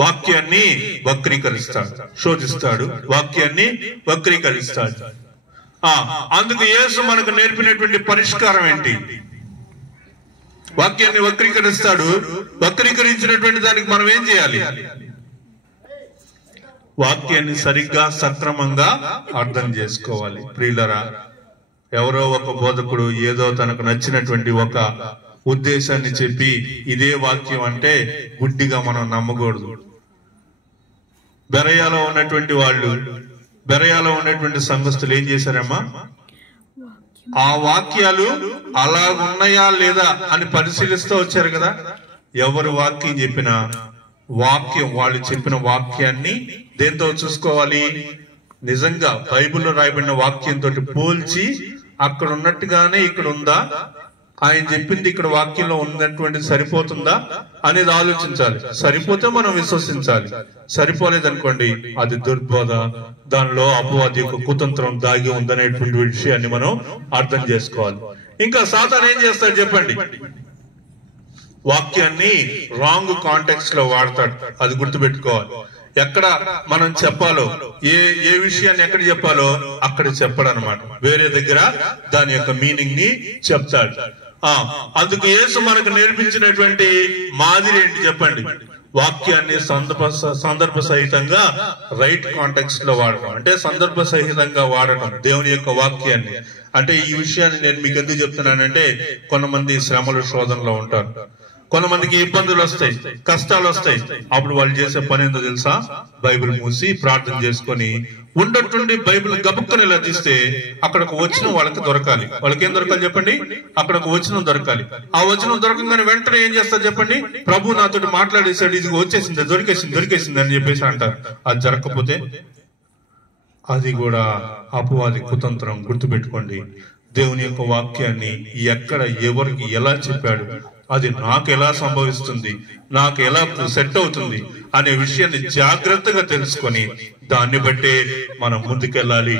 వాక్యాన్ని వక్రీకరిస్తాడు, శోధిస్తాడు, వాక్యాన్ని వక్రీకరిస్తాడు. అందుకు యేసు మనకు నేర్పినటువంటి పరిష్కారం ఏంటి? వాక్యాన్ని వక్రీకరిస్తాడు. వక్రీకరించినటువంటి దానికి మనం ఏం చేయాలి? వాక్యాన్ని సరిగ్గా సక్రమంగా అర్థం చేసుకోవాలి. ప్రియులరా, ఎవరో ఒక బోధకుడు ఏదో తనకు నచ్చినటువంటి ఒక ఉద్దేశాన్ని చెప్పి ఇదే వాక్యం అంటే గుడ్డిగా మనం నమ్మకూడదు. బెరయాలో ఉన్నటువంటి సంఘస్థులు ఏం చేశారమ్మా? ఆ వాక్యాలు అలాగున్నాయా లేదా అని పరిశీలిస్తూ వచ్చారు కదా. ఎవరు వాక్యం చెప్పినా వాళ్ళు చెప్పిన వాక్యాన్ని దేంతో చూసుకోవాలి? నిజంగా బైబిల్లో రాయబడిన వాక్యంతో పోల్చి అక్కడ ఉన్నట్టుగానే ఇక్కడ ఉందా, ఆయన చెప్పింది ఇక్కడ వాక్యంలో ఉన్నటువంటి సరిపోతుందా అనేది ఆలోచించాలి. సరిపోతే మనం విశ్వసించాలి. సరిపోలేదనుకోండి అది దుర్బోధ, దానిలో అపవాది యొక్క కుతంత్రం దాగి ఉందనేటువంటి విషయాన్ని మనం అర్థం చేసుకోవాలి. ఇంకా సాతాను ఏం చేస్తాడు చెప్పండి? వాక్యాన్ని రాంగ్ కాంటెక్స్ట్ లో వాడతాడు. అది గుర్తుపెట్టుకోవాలి. ఎక్కడ మనం చెప్పాలో, ఏ విషయాన్ని ఎక్కడ చెప్పాలో అక్కడ చెప్పడు అనమాట. వేరే దగ్గర దాని యొక్క మీనింగ్ ని చెప్తాడు. అందుకు యేసు మనకు నేర్పించినటువంటి మాదిరి ఏంటి చెప్పండి? వాక్యాన్ని సందర్భ సహితంగా రైట్ కాంటెక్స్ట్ లో వాడటం, అంటే సందర్భ సహితంగా వాడటం దేవుని యొక్క వాక్యాన్ని. అంటే ఈ విషయాన్ని నేను మీకు ఎందుకు చెప్తున్నానంటే, కొంతమంది శ్రమలు శోధనలో ఉంటారు, కొంతమందికి ఇబ్బందులు వస్తాయి, కష్టాలు వస్తాయి. అప్పుడు వాళ్ళు చేసే పని ఏందో తెలుసా? బైబిల్ మూసి ప్రార్థన చేసుకొని ఉండట్టుండి బైబిల్ గబుక్కని ఇలా తీస్తే అక్కడకు వచనం వాళ్ళకి దొరకాలి. వాళ్ళకి ఏం దొరకాలి చెప్పండి? అక్కడకు వచనం దొరకాలి. ఆ వచనం దొరకగానే వెంటనే ఏం చేస్తారు చెప్పండి? ప్రభు నాతో మాట్లాడేశాడు, ఇది వచ్చేసింది, దొరికేసింది అని చెప్పేసి అంటారు. అది జరగకపోతే అది కూడా అపవాది కుతంత్రం. గుర్తుపెట్టుకోండి, దేవుని యొక్క వాక్యాన్ని ఎక్కడ ఎవరికి ఎలా చెప్పాడు, అది నాకు ఎలా సంభవిస్తుంది, నాకు ఎలా సెట్ అవుతుంది అనే విషయాన్ని జాగ్రత్తగా తెలుసుకొని దాన్ని బట్టే మనం ముందుకెళ్ళాలి.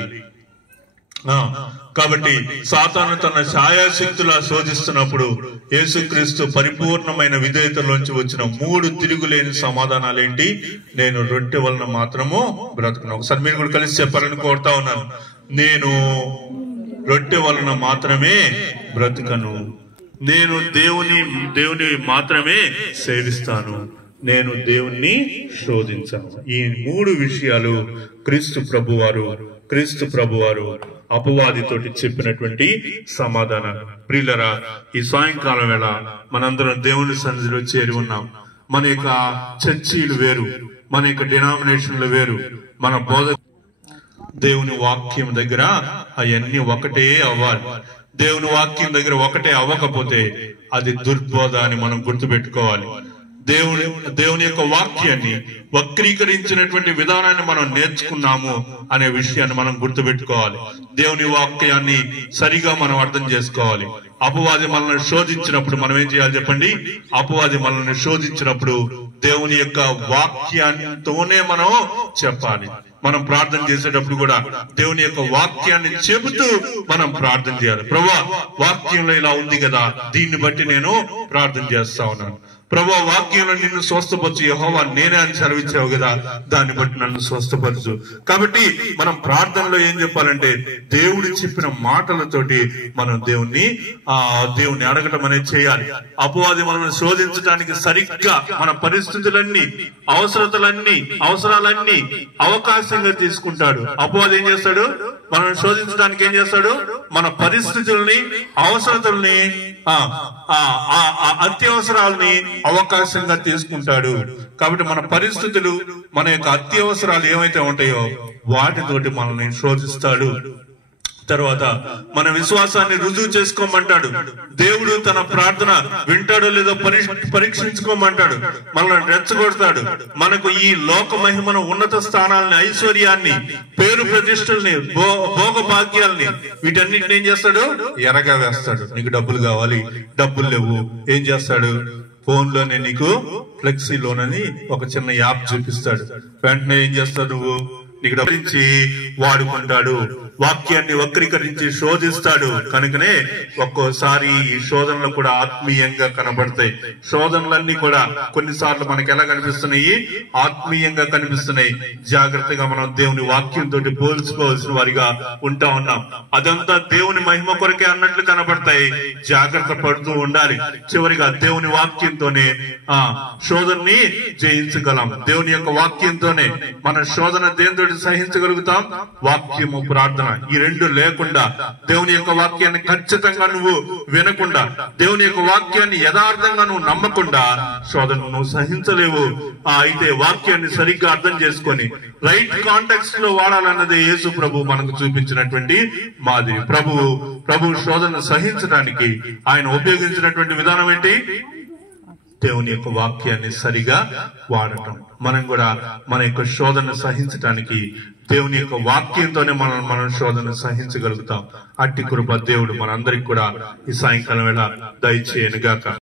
కాబట్టి సాతాను తన ఛాయాశక్తులా శోధిస్తున్నప్పుడు యేసుక్రీస్తు పరిపూర్ణమైన విధేయతలోంచి వచ్చిన 3 తిరుగులేని సమాధానాలేంటి? నేను రొట్టె వలన మాత్రము బ్రతుకును. ఒకసారి మీరు కూడా కలిసి చెప్పాలని కోరుతా ఉన్నాను. నేను రొట్టె వలన మాత్రమే బ్రతుకను, నేను దేవుని మాత్రమే సేవిస్తాను, నేను దేవుణ్ణి శోధించాను. ఈ 3 విషయాలు క్రీస్తు ప్రభువారు అపవాదితోటి చెప్పినటువంటి సమాధానాలు. ప్రియులరా, ఈ సాయంకాలం వేళ మనందరం దేవుని సన్నిధిలో చేరి ఉన్నాం. మన యొక్క చర్చీలు వేరు, మన యొక్క డినామినేషన్లు వేరు, మన బోధ దేవుని వాక్యం దగ్గర అవన్నీ ఒకటే అవ్వాలి. దేవుని వాక్యం దగ్గర ఒకటే అవ్వకపోతే అది దుర్బోధ అని మనం గుర్తుపెట్టుకోవాలి. దేవుని యొక్క వాక్యాన్ని వక్రీకరించినటువంటి విధానాన్ని మనం నేర్చుకున్నాము అనే విషయాన్ని మనం గుర్తుపెట్టుకోవాలి. దేవుని వాక్యాన్ని సరిగా మనం అర్థం చేసుకోవాలి. అపవాది మనల్ని శోధించినప్పుడు మనం ఏం చేయాలి చెప్పండి? అపవాది మనల్ని శోధించినప్పుడు దేవుని యొక్క వాక్యంతోనే మనం చెప్పాలి. మనం ప్రార్థన చేసేటప్పుడు కూడా దేవుని యొక్క వాక్యాన్ని చెబుతూ మనం ప్రార్థన చేయాలి. ప్రభువా, వాక్యంలో ఇలా ఉంది కదా, దీన్ని బట్టి నేను ప్రార్థన చేస్తా ఉన్నాను. ప్రభువా, వాక్యంలో నిన్ను స్వస్థపరచు, యెహోవా నేనే అని సెలవిచ్చావు కదా, దాన్ని బట్టి నన్ను స్వస్థపరచు. కాబట్టి మనం ప్రార్థనలో ఏం చెప్పాలంటే దేవుడు చెప్పిన మాటలతోటి మనం దేవుణ్ణి అడగటం అనేది చేయాలి. అపవాది మనల్ని శోధించడానికి సరిగ్గా మన పరిస్థితులన్నీ, అవసరాలన్నీ అవకాశంగా తీసుకుంటాడు. అపవాది ఏం చేస్తాడు? మనం శోధించడానికి ఏం చేస్తాడు? మన పరిస్థితుల్ని, అవసరతల్ని, అత్యవసరాలని అవకాశంగా తీసుకుంటాడు. కాబట్టి మన పరిస్థితులు, మన యొక్క అత్యవసరాలు ఏమైతే ఉంటాయో వాటితోటి మనల్ని శోధిస్తాడు. తర్వాత మన విశ్వాసాన్ని రుజువు చేసుకోమంటాడు. దేవుడు తన ప్రార్థన వింటాడో లేదో పరీక్షించుకోమంటాడు. మనల్ని రెచ్చగొడతాడు. మనకు ఈ లోక మహిమను, ఉన్నత స్థానాలని, ఐశ్వర్యాన్ని, పేరు ప్రతిష్టల్ని, భోగ భాగ్యాల్ని, వీటన్నిటిని ఏం చేస్తాడు? ఎరగా వేస్తాడు. నీకు డబ్బులు కావాలి, డబ్బులు లేవు, ఏం చేస్తాడు? ఫోన్ లోనే నీకు ఫ్లెక్సీ లోన్ అని ఒక చిన్న యాప్ చూపిస్తాడు. వెంటనే ఏం చేస్తావు నువ్వు? నీకు డబ్బులించి వాడుకుంటాడు. వాక్యాన్ని వక్రీకరించి శోధిస్తాడు. కనుకనే ఒక్కోసారి ఈ శోధనలు కూడా ఆత్మీయంగా కనబడతాయి. శోధనలన్నీ కూడా కొన్నిసార్లు మనకి ఎలా కనిపిస్తున్నాయి? ఆత్మీయంగా కనిపిస్తున్నాయి. జాగ్రత్తగా మనం దేవుని వాక్యంతో పోల్చుకోవాల్సిన వారిగా ఉంటా ఉన్నాం. అదంతా దేవుని మహిమ కొరకే అన్నట్లు కనబడతాయి. జాగ్రత్త పడుతూ ఉండాలి. చివరిగా దేవుని వాక్యంతోనే శోధనని జయించగలం. దేవుని యొక్క వాక్యంతోనే మన శోధన దేనితో సహించగలుగుతాం? వాక్యము, ప్రార్థన. ఈ రెండు లేకుండా, దేవుని యొక్క వాక్యాన్ని ఖచ్చితంగా నువ్వు వినకుండా, దేవుని యొక్క వాక్యాన్ని యథార్థంగా నువ్వు నమ్మకుండా శోధన నువ్వు సహించలేవు. అయితే వాక్యాన్ని సరిగ్గా అర్థం చేసుకొని రైట్ కాంటెక్స్ట్ లో వాడాలన్నది యేసు ప్రభు మనకు చూపించినటువంటి మాదిరి. ప్రభు శోధన సహించడానికి ఆయన ఉపయోగించినటువంటి విధానం ఏంటి? దేవుని యొక్క వాక్యాన్ని సరిగా వాడటం. మనం కూడా మన యొక్క శోధన సహించడానికి దేవుని యొక్క వాక్యంతోనే మనం శోధన సహించగలుగుతాం. అట్టి కృప దేవుడు మనందరికి కూడా ఈ సాయంకాలం వేళ దయచేయను గాక.